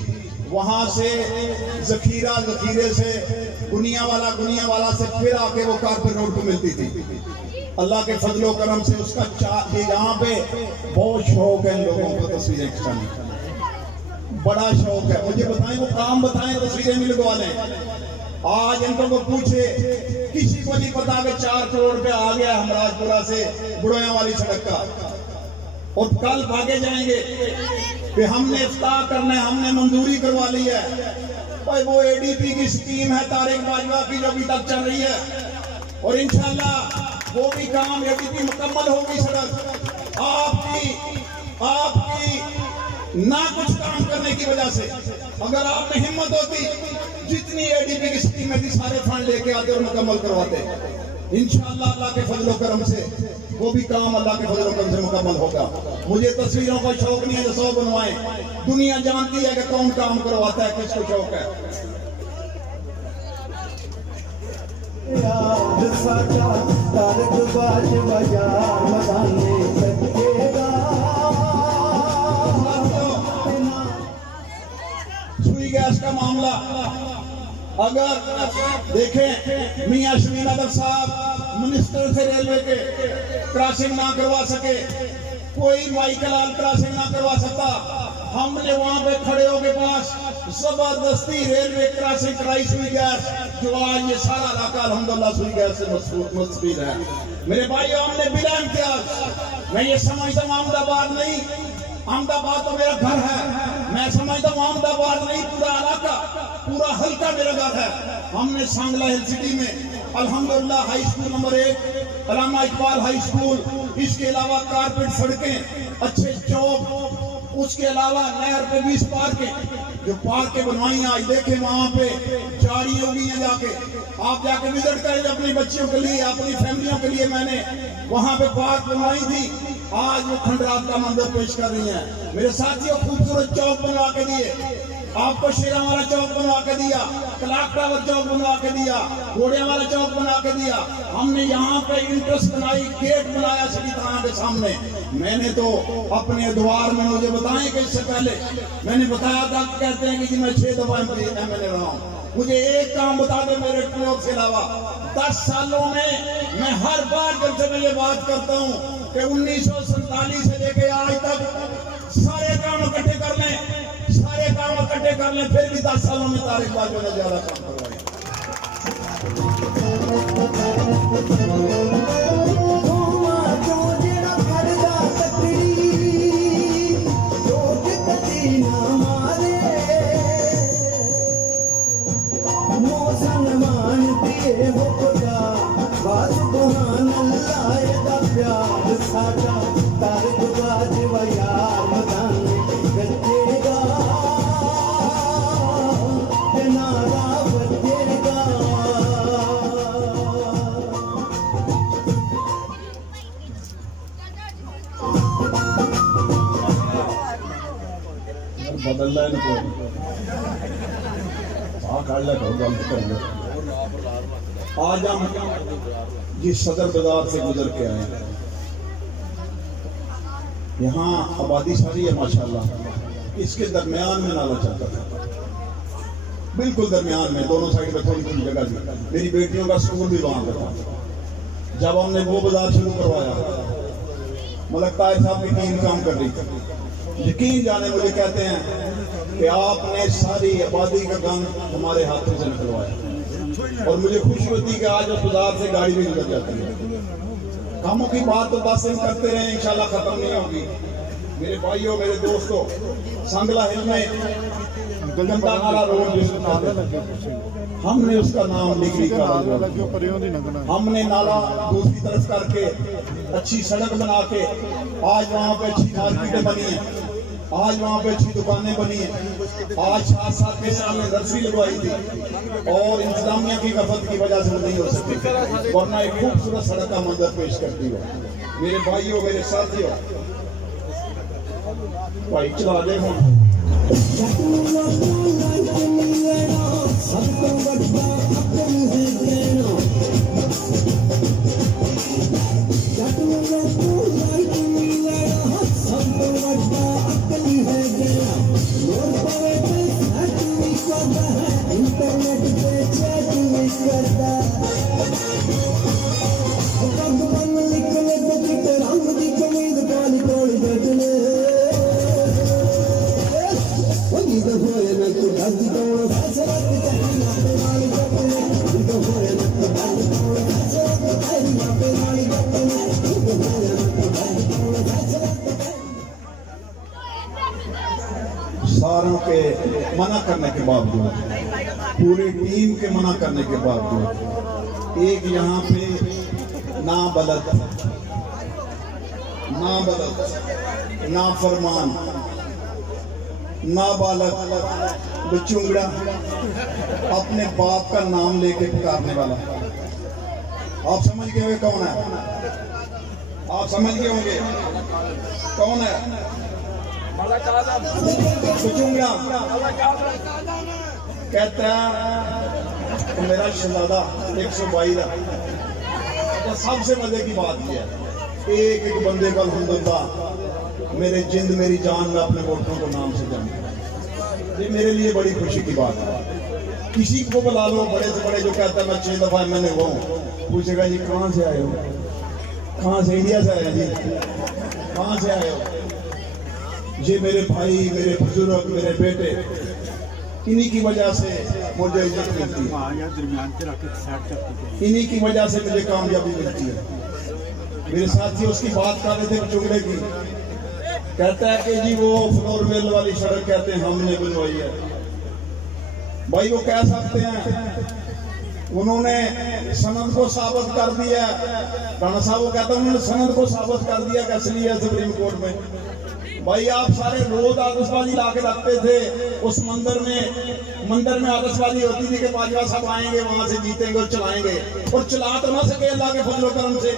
वहाँ से जखीरे से गुनिया वाला से फिर आके वो कारपेट रोड को मिलती थी। अल्लाह के फजलो करम से उसका यहाँ पे बहुत शौक है लोगों को तस्वीरें खिंचाने का, बड़ा शौक है। मुझे बताएं, वो काम बताएं, तस्वीरें भी लगवा लें। आज इनको को पूछे, किसी को नहीं पता कि 4 करोड़ रुपया आ गया हमराजपुरा से बुढ़ोया वाली सड़क का, और कल भागे जाएंगे कि हमने इफ्तार करना है, हमने मंजूरी करवा ली है। भाई वो ADP की स्कीम है तारिक बाजवा की, जो अभी तक चल रही है, और इंशाल्लाह वो भी काम ADP मुकम्मल होगी। सड़क आपकी ना कुछ काम करने की वजह से, अगर आप में हिम्मत होती, जितनी ADP की स्कीमें थी सारे फंड लेके आते और मुकम्मल करवाते। इंशाअल्लाह अल्लाह के फजलो करम से वो भी काम अल्लाह के फजलो करम से मुकम्मल होगा। मुझे तस्वीरों का शौक नहीं है जो 100 बनवाएं, दुनिया जानती है कि कौन काम करवाता है, किसको शौक है। प्यार साडा तारक बाज बाजार मदाने सकेगा। सुई गैस का मामला अगर देखें, मियां शमीन अदर साहब मिनिस्टर थे रेलवे के, क्रॉसिंग ना करवा सके, कोई माइकलाल क्रॉसिंग ना करवा सकता, हमने वहां पे खड़े हो के पास जबरदस्ती रेलवे क्रॉसिंग कराई सुई गैस, जो आज ये सारा इलाका अल्हम्दुलिल्लाह सुई गैस से मुस्तफीद है। मेरे भाइयों, हमने बिना इम्तियाज, मैं ये समझता हूँ अहमदाबाद नहीं, अहमदाबाद तो मेरा घर है, मैं समझता हूँ अहमदाबाद नहीं, पूरा इलाका, पूरा हल्का मेरा घर है। हमने सांगला हिल सिटी में अल्हम्दुलिल्लाह हाई स्कूल नंबर 1, अल्लामा इकबाल हाई स्कूल, इसके अलावा कारपेट सड़कें, अच्छे चौक, उसके अलावा नहर पे 20 पार्कें, जो पार्कें बनवाई आज देखें वहां पे जारी हो गई हैं, जाके आप जाके विजिट करें अपनी बच्चियों के लिए, अपनी फैमिलियों के लिए। मैंने वहां पे पार्क बनवाई थी, आज वो खंडरात का मंजर पेश कर रही हैं। मेरे साथियों, खूबसूरत चौक बनवा के दिए, आपको शेरावाला चौक बनवा के दिया, क्लॉक टावर चौक बनवा के दिया, घोड़िया वाला चौक बना के दिया। हमने यहाँ पे इंट्रेस्ट बनाई, गेट बनाया सिटी थाना के सामने। मैंने तो अपने द्वार में, मुझे बताएं कि इससे पहले मैंने बताया था, कहते हैं कि मैं 6 दफा MLA रहा हूँ, मुझे एक काम बता दे मेरे प्रयोग के अलावा। 10 सालों में मैं हर बार जब से मैं ये बात करता हूँ कि 1947 से लेके आज तक सारे काम इकट्ठे कर लें, सारे काम इकट्ठे कर लें, फिर भी 10 सालों में तारिक बाजवा ने ज्यादा काम करवाए। प्यार साडा तारक बाज यार मदाने गजेगा, नारा बजेगा। बदलना इनको काट ला करो, गलत कर लो। आज हम जिस सदर बाजार से गुजर के आए, यहाँ आबादी सारी है माशाल्लाह, इसके दरमियान में नाला चलता था, बिल्कुल दरमियान में, दोनों साइड में थोड़ी थोड़ी जगह थी। मेरी बेटियों का स्कूल भी वहाँ पे था। जब हमने वो बाजार शुरू करवाया, मलक ताहिर साहब की टीम काम कर रही थी। यकीन जाने मुझे कहते हैं कि आपने सारी आबादी का गम हमारे हाथों से निकलवाया, और मुझे खुशी होती कि आज उस बाजार से गाड़ी भी गुजर जाती है। कामों की बात तो 10 दिन करते रहे, इंशाल्लाह खत्म नहीं होगी। मेरे भाइयों, मेरे दोस्तों, सांगला हिल में गंदा नाला रोड हमने उसका नाम डिग्री का, हमने नाला दूसरी तरफ करके अच्छी सड़क बना के आज वहाँ पे अच्छी मार्केटें बनी है, आज वहाँ पे अच्छी दुकानें बनी है। आज 7 साल के सामने नर्सरी लगवाई थी, और इंतजामिया की गफलत की वजह से नहीं हो सकती, वरना एक खूबसूरत सड़क का मंजर पेश करती है। मेरे भाइयों, मेरे साथियों, भाई चला दे सारों के मना करने के बावजूद, पूरी टीम के मना करने के बावजूद, एक यहाँ पे नाबलद, नाफरमान, नाबालग, बचुंगड़ा, अपने बाप का नाम लेके पुकारने वाला, आप समझ गए होंगे कौन है? आप समझ गए होंगे कौन है? बचुंगड़ा कहता है तो मेरा शहजादा 122 का। तो सबसे मजे की बात यह है, एक एक बंदे का अल्हम्दुलिल्लाह मेरे जिंद मेरी जान में अपने वोटरों को नाम से जानता हूं। ये मेरे लिए बड़ी खुशी की बात है। किसी को बुला लो बड़े से बड़े जो कहता है मैं 6 दफा मैंने वो पूछेगा जी कहाँ से आए हो, कहाँ से, इंडिया से आए जी, कहाँ से आए हो। ये मेरे भाई, मेरे बुजुर्ग, मेरे बेटे, इन्हीं की वजह से मुझे इज्जत मिलती है, इन्हीं की वजह से मुझे कामयाबी मिलती है। मेरे साथी उसकी बात कर रहे थे चुगले की, कहता है कि जी वो फ्लोर मिल वाली सड़क कहते हैं हमने बनवाई है। भाई वो कह सकते हैं, उन्होंने सनद को साबित कर दिया। राणा साहब वो कहता है उन्होंने सनद को साबित कर दिया कि असली है सुप्रीम कोर्ट में। भाई आप सारे रोज आतिशबाजी ला के रखते थे उस मंदिर में आतिशबाजी होती थी कि बाजवा साहब आएंगे वहां से जीतेंगे और चलाएंगे, और चला तो ना सके अल्लाह के फजल करम से।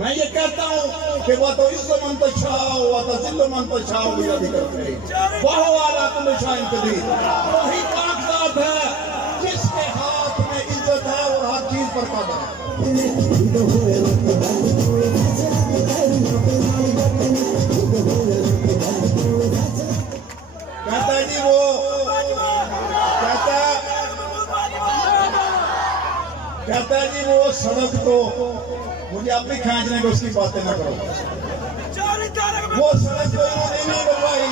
मैं ये कहता हूँ कि वह तो इज्जत मन तो छाओ, वह तो जिल्लो मन तो छाओ, वही कागजात है जिसके हाथ में इज्जत है और हर चीज पर काबू है। कहता है जी वो कहता है जी वो सड़क तो मुझे अपनी खींचने को उसकी बातें ना करो। वो सड़क तो इन्होंने नहीं बनवाई।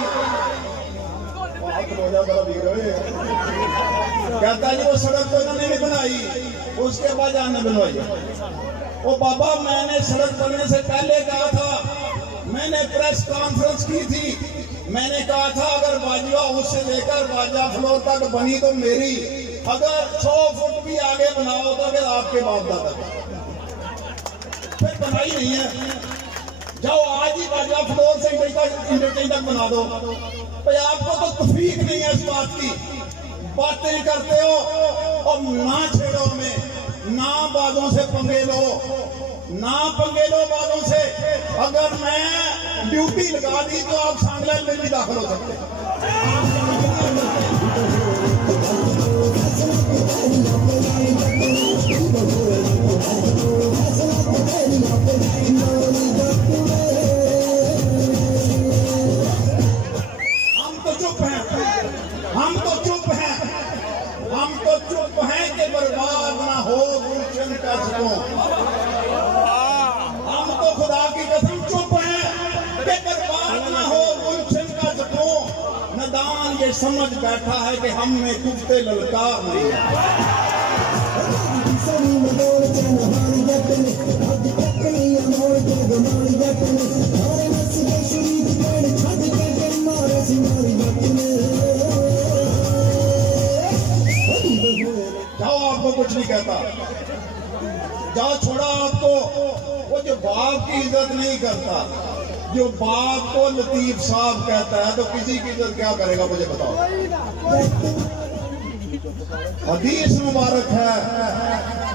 कहता है जी वो सड़क तो इन्होंने नहीं बनाई, उसके बाद जान ने बनवाई। वो बाबा मैंने सड़क बनने से पहले कहा था, मैंने प्रेस कॉन्फ्रेंस की थी, मैंने कहा था अगर बाजवा हाउस से लेकर बाजा फ्लोर तक बनी तो मेरी, अगर 100 फुट भी आगे बनाओ तो फिर आपके बाप दादा, फिर बनाई नहीं है। जाओ आज ही बाजा फ्लोर से इंटरचेंज तक बना दो। भाई आपको तो तौफीक नहीं है इस बात की, बातें करते हो और ना छेड़ो हमें, ना बातों से पंगे लो, ना पंगे लो बातों से। अगर मैं ड्यूटी लगा दी तो आप सांगला में भी दाखिल हो सकते हैं। हम तो चुप हैं कि बर्बाद ना हो गुलशन का सुकून। हम तो खुदा की कसम चुप हैं कि बर्बाद ना हो गुलशन का सुकून। नदान ये समझ बैठा है कि हम में कुत्ते ललकार नहीं है। जाओ आपको कुछ नहीं कहता, जाओ छोड़ा आपको। वो जो बाप की इज्जत नहीं करता, जो बाप को लतीफ साहब कहता है, तो किसी की इज्जत क्या करेगा मुझे बताओ। हदीस मुबारक है,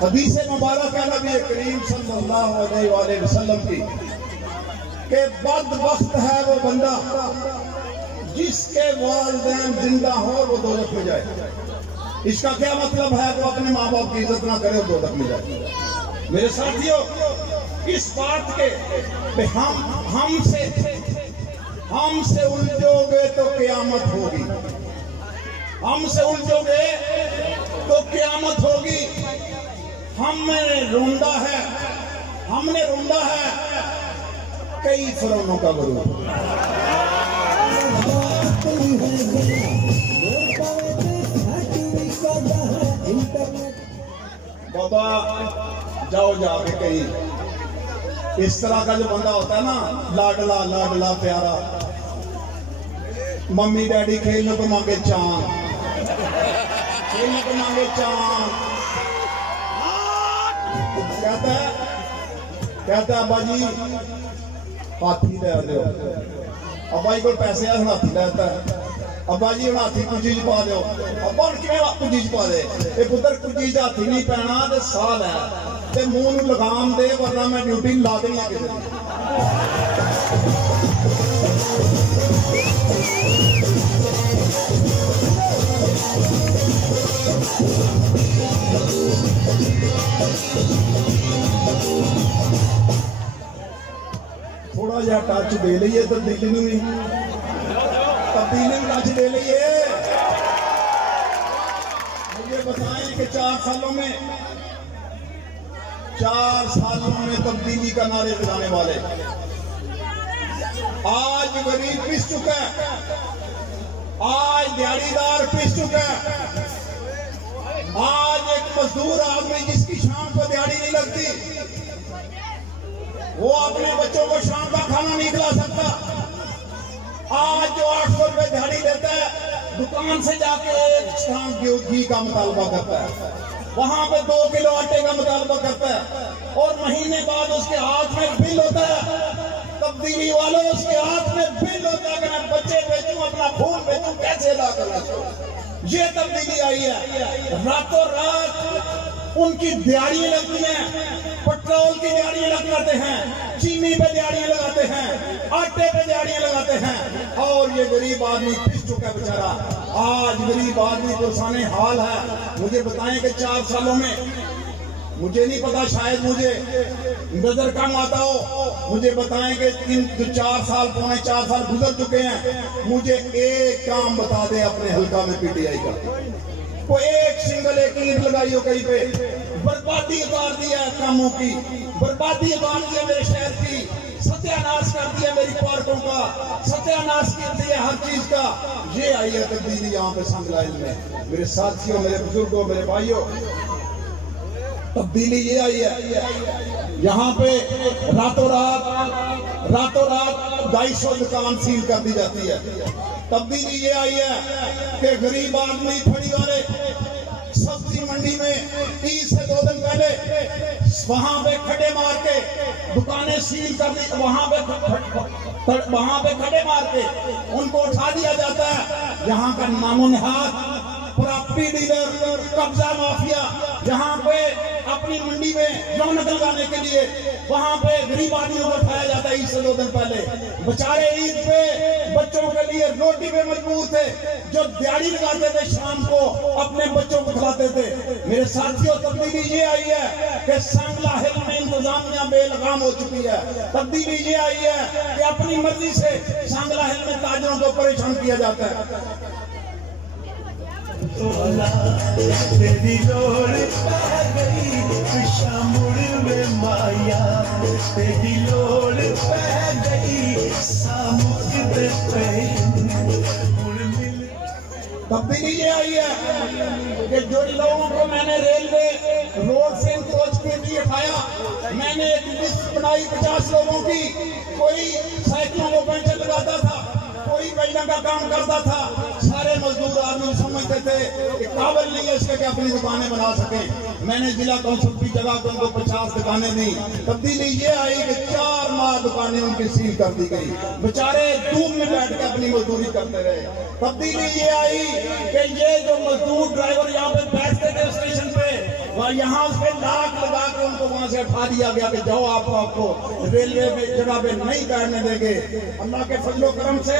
हदीस मुबारक है नबी करीम सल्लल्लाहु अलैहि वसल्लम की कि बदबख्त है वो बंदा जिसके वालिदैन जिंदा हो और वो दोज़ख में जाए। इसका क्या मतलब है वो अपने माँ बाप की इज्जत ना करे और दोज़ख में जाए। मेरे साथियों, इस बात के हमसे उलझोगे तो क़यामत होगी, हमसे उलझोगे तो क़यामत होगी। हमने रोंदा है कई फिरौनों का गुरूर। बाबा जाओ जाके कहीं इस तरह का जो बंदा होता है ना, लाडला प्यारा, मम्मी डैडी खेलने को मांगे चांद, कहता है अब्बा जी हाथी ले दो। अब्बा जी को पैसे हाथी लेता है। अब्बा जी हम हाथी कुछ चीज पा दो। अब्बा कि कुछ चीज पा दे, पुत्र कुछ चीज हाथी नहीं पैना तो साल है ते मुंह नूं लगाम दे, वरना मैं ड्यूटी ला देनी है किसी दी। थोड़ा जा टच दे लीए तब्दीली में भी, तब्दीली में टच दे लीए। मुझे बताएं कि 4 सालों में तब्दीली का नारे लगाने वाले आज गरीब पिस चुका है, आज दिहाड़ीदार पिस चुका है, आज एक मजदूर आदमी जिसकी शाम को दिहाड़ी नहीं लगती, वो अपने बच्चों को शाम का खाना नहीं खिला सकता। आज जो 800 रुपए दिहाड़ी देता है, दुकान से जाके एक शाम घी का मुतालबा करता है, वहां पे 2 किलो आटे का मुतालबा करता है, और महीने बाद उसके हाथ में बिल होता है। तब्दीली वालों, उसके हाथ में बिल होता है कि मैं बच्चे बेचूं, अपना खून बेचूं, कैसे अदा करना। ये तब्दीली आई है। रातों रात उनकी दिहाड़ियां लगती हैं, पेट्रोल की दिहाड़ियां लगाते हैं, चीनी पे दिहाड़ियां लगाते हैं, आटे पे दिहाड़ियां लगाते हैं, और ये गरीब आदमी पिस चुका है बेचारा। आज गरीब आदमी पुरसाने हाल है। मुझे बताएं कि 4 सालों में, मुझे नहीं पता, शायद मुझे नजर कम आता हो, मुझे बताएं कि 4 साल, पौने 4 साल गुजर चुके हैं, मुझे एक काम बता दे अपने हल्का में पीटीआई का, कोई एक सिंगल एक ईंट लगाई हो कहीं पे। बर्बादी उतार दिया है कामों की, बर्बादी उतार दिया मेरे शहर की, सत्यानाश कर दिया मेरी पार्कों का, सत्यानाश कर दिया हर चीज का। ये आई है तब्दीली यहाँ पे संगलाइन में। मेरे साथियों, मेरे बुजुर्गों, मेरे भाइयों, तब्दीली ये आई है। यहाँ पे रातों रात 250 दुकान सील कर दी जाती है। तब्दीली ये आई है कि गरीब आदमी फड़ी वाले सब्जी मंडी में 30 से 2 दिन पहले वहां पे खड्डे मार के दुकानें सील कर दी, वहां पे खड्डे मार के उनको उठा दिया जाता है। यहाँ का नामो निहाद प्रॉपर्टी डीलर, कब्जा माफिया यहाँ पे अपनी मंडी में रौनक लगाने के लिए वहां पे गरीब आदमियों को उठाया जाता है। ईद से 2 दिन पहले बेचारे ईद पे बच्चों के लिए रोटी पे मजबूर थे, जो दिहाड़ी लगाते थे शाम को अपने बच्चों को खिलाते थे। मेरे साथियों, तब्दीली ये आई है कि सांगला हिल में इंतजामिया बेलगाम हो चुकी है। तब्दीली ये आई है कि अपनी मर्जी से सांगला हिल में ताजरों को परेशान किया जाता है। तेरी लोड़ पै गई शामुड़ में माया, तेरी लोड़ पै गई सामुक दे पे। तब्दीली ये आई है कि जो लोगों को मैंने रेलवे रोड से इंक्रोच के लिए उठाया, मैंने एक लिस्ट बनाई 50 लोगों की। कोई साइकिलों को पेंशन लगाता था, कोई महिला का काम करता था। सारे मजदूर आदमी समझते थे कि काबिल नहीं है इसके कि अपनी दुकानें बना सके। मैंने जिला कौंसिल की जगह को उनको 50 दुकानें दी। तब्दीली ये आई कि 4 माह दुकानें उनकी सील कर दी गई, बेचारे धूप में बैठ के अपनी मजदूरी करते रहे। तब्दीली ये आई कि ये जो मजदूर ड्राइवर यहाँ पे बैठते थे स्टेशन पे, वह यहाँ पे लाख लगा के उनको वहां से उठा दिया गया कि जाओ, आपको रेलवे में जगह पे नहीं बैठने देंगे। अल्लाह के फजलो करम से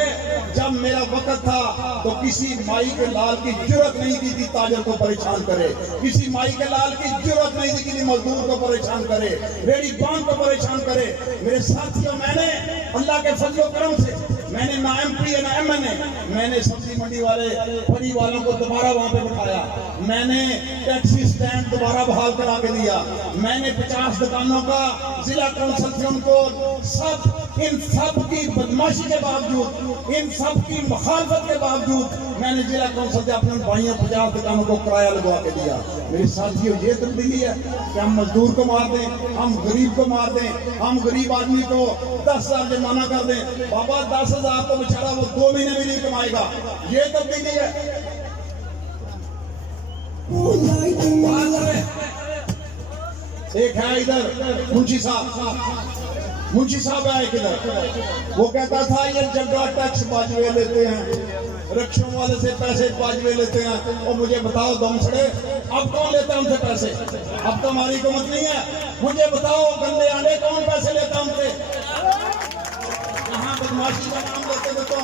जब मेरा वक्त था तो किसी माई के लाल की जरूरत नहीं की थी ताजर को परेशान करे, किसी माई के लाल की जरूरत नहीं थी कि मजदूर को परेशान करे, रेडी बांध को परेशान करे। मेरे साथियों, मैंने अल्लाह के फजलो करम से मैंने ना MP ना MNA, मैंने सब्जी मंडी वाले फड़ी वालों को दोबारा वहां पे बिठाया, मैंने टैक्सी स्टैंड दोबारा बहाल करा के दिया, मैंने 50 दुकानों का जिला कौंसिल से उनको इन सब की बदमाशी के बावजूद, इन सब की मुखालफत के बावजूद मैंने जिला कौंसिल से अपने भाइयों 50 दुकानों को किराया लगवा के दिया। मेरे साथियों, ये तब्दीली है कि हम मजदूर को मार दें, हम गरीब को मार दें, हम गरीब आदमी को 10,000 जुर्माना कर दें। बाबा 10,000 तो बेचारा वो 2 महीने भी नहीं कमाएगा। ये तब्दीली है। एक है इधर मुंशी साहब है एक इधर, वो कहता था ये जगह टैक्स बाजवे लेते हैं, रिक्शों वाले से पैसे बाजवे लेते हैं। और मुझे बताओ दमसड़े, अब कौन लेता है उनसे पैसे? अब तो हमारी हुकूमत नहीं है। मुझे बताओ गंदे आने कौन पैसे लेता उनसे? यहाँ बदमाशी का नाम लेते थे तुम,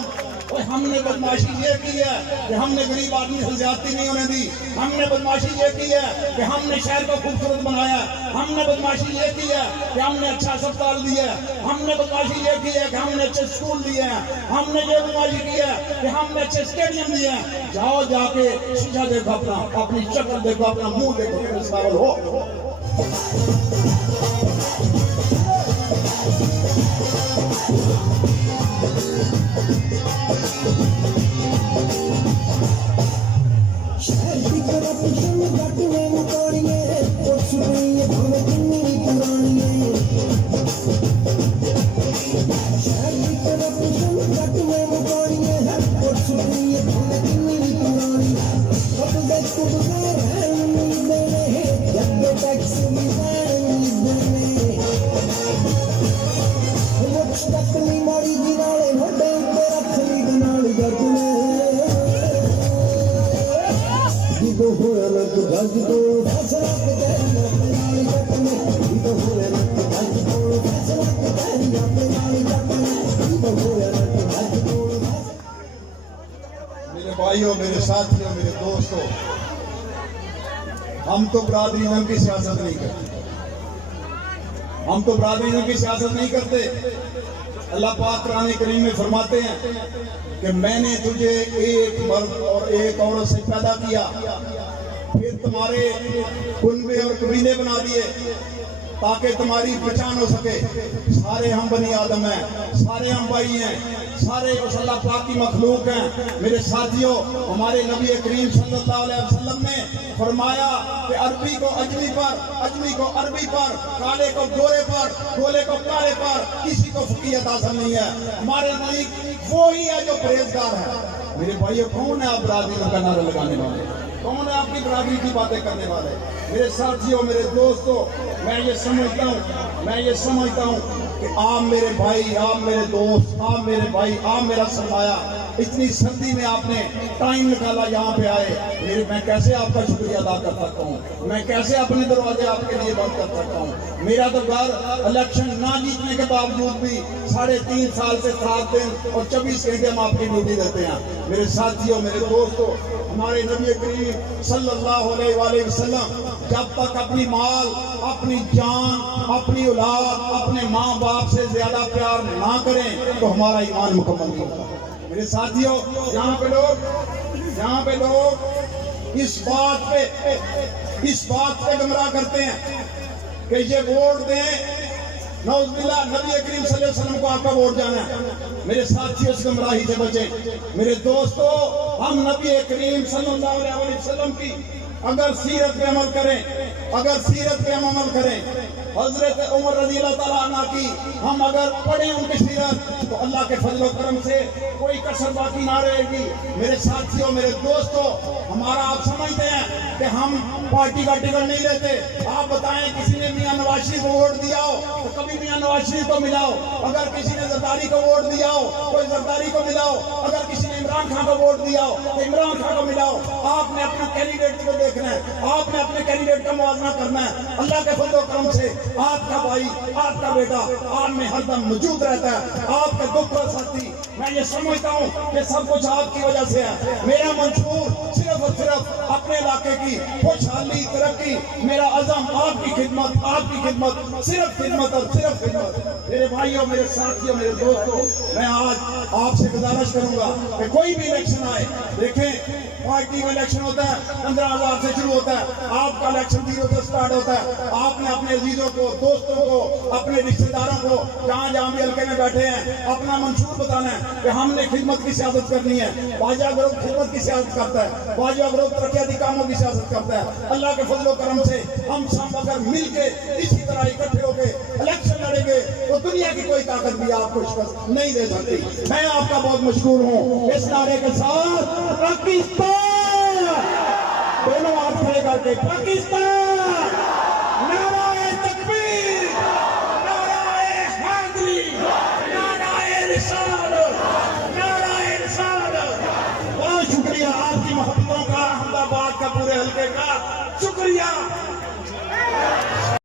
और हमने बदमाशी ये की है कि हमने गरीब आदमी से ज्यादती नहीं होने दी, हमने बदमाशी ये की है कि हमने शहर को खूबसूरत बनाया, हमने बदमाशी ये की है कि हमने अच्छा अस्पताल दिया, हमने बदमाशी ये की है कि हमने अच्छे स्कूल दिए हैं, हमने ये बदमाशी की है कि हमने अच्छे स्टेडियम दिए हैं। जाओ जाके शीशा देखो अपना, अपनी शक्ल देखो, अपना मुंह देखो, इस काबिल हो। मेरे भाइयों, मेरे साथियों, मेरे दोस्तों, हम तो बरादरी इज़्म की सियासत नहीं करते, हम तो बरादरी इज़्म की सियासत नहीं करते। अल्लाह पाक कुरान करीम में फरमाते हैं कि मैंने तुझे एक मर्द और एक औरत से पैदा किया, फिर तुम्हारे कुनबे और कबीले बना दिए ताकि तुम्हारी पहचान हो सके। सारे हम बनी आदम हैं, सारे हम भाई हैं, सारे उस अल्लाह पाक की मखलूक हैं। मेरे साथियों, हमारे नबी करीम सल्लल्लाहु अलैहि वसल्लम ने फरमाया कि अरबी को अजमी पर, अजमी को अरबी पर, काले को गोरे पर, गोरे को काले पर किसी को फकीयत हासिल नहीं है। हमारे नबी वो ही है जो परहेजगार है। मेरे भाइयों, कौन है आप बरादरी का नारा लगाने वाले? कौन है आपकी बरादरी की बातें करने वाले? मेरे साथियों, मेरे दोस्तों, मैं ये समझता हूँ कि आप मेरे भाई, आप मेरे दोस्त, आप मेरे भाई, आप मेरा सरमाया, इतनी सर्दी में आपने टाइम निकाला, यहाँ पे आए। मैं कैसे आपका शुक्रिया अदा कर सकता हूँ? मैं कैसे अपने दरवाजे आपके लिए बंद कर सकता हूँ? मेरा तो घर इलेक्शन ना जीतने के बावजूद भी 3.5 साल से 7 दिन और 24 घंटे हम आपकी ड्यूटी देते हैं। मेरे साथियों, मेरे दोस्तों, हमारे नबी करीम सल्लल्लाहु अलैहि वसल्लम जब तक अपनी माल, अपनी जान, अपनी औलाद, अपने माँ बाप से ज्यादा प्यार ना करें तो हमारा ईमान मुकम्मल नहीं होगा। मेरे साथियों, यहाँ पे लोग इस बात पे गुमराह करते हैं कि ये वोट दें, नौज़ुबिल्लाह नबी करीम सल्लल्लाहु अलैहि वसल्लम को आपका वोट जाना है। मेरे साथियों, इस गुमराही से बचें। मेरे दोस्तों, हम नबी करीम सल्लल्लाहु अलैहि वसल्लम की अगर सीरत पे अमल करें, हजरत उमर रज़ी अल्लाह ताला अन्हा की हम अगर पढ़ें उनकी सीरत, तो अल्लाह के फजल करम से कोई कसर बाकी ना रहेगी। मेरे साथियों, मेरे दोस्तों, हमारा आप समझते हैं कि हम पार्टी का टिकट नहीं लेते। आप बताएं, किसी ने मियां नवाज शरीफ को वोट दिया हो तो कभी मियां नवाज शरीफ को मिलाओ। अगर किसी ने जरदारी को वोट दिया हो, कोई जरदारी को मिलाओ। अगर किसी ने इमरान खान को वोट दिया हो तो इमरान खान को मिलाओ। आपने अपने कैंडिडेट को देखना है, आपने अपने कैंडिडेट का मुआवजा करना है। अल्लाह के फजल करम से आपका भाई, आपका बेटा आप में हरदम मौजूद रहता है, आपके दुख का साथी। मैं ये समझता हूँ कि सब कुछ आपकी वजह से है। मेरा मंशूर सिर्फ और सिर्फ अपने इलाके की खुशहाली, तरक्की, मेरा अज़म आपकी खिदमत, सिर्फ खिदमत और सिर्फ खिदमत। मेरे भाइयों, मेरे साथियों, मेरे दोस्तों, मैं आज आपसे गुजारिश करूंगा कि कोई भी इलेक्शन आए, देखें पार्टी में इलेक्शन होता है 15,000 से शुरू होता है, आपका इलेक्शन 0 से स्टार्ट होता है। आपने अपने अजीजों को, दोस्तों को, अपने रिश्तेदारों को, जहाँ भी हल्के में बैठे हैं, अपना मंशूर बताना है कि हमने खिदमत की सियासत करनी है। बाजा ग्रुप खिदमत की सियासत करता है, बाजा ग्रुप तरक्याती कामों की सियासत करता है। अल्लाह के फजल करम से हम सब अगर मिल के इसी तरह इकट्ठे होकर इलेक्शन लड़ेंगे तो दुनिया की कोई ताकत भी आपको शिकस्त नहीं दे सकती। मैं आपका बहुत मशहूर हूँ। इस नारे के साथ पाकिस्तान, दोनों हाथ खड़े करके पाकिस्तान, नाराए तकबीर, नाराए हैदरी, नाराए रिसालत, नाराए रिसालत। बहुत शुक्रिया आपकी मोहब्बतों का, अहमदाबाद का, पूरे हल्के का शुक्रिया।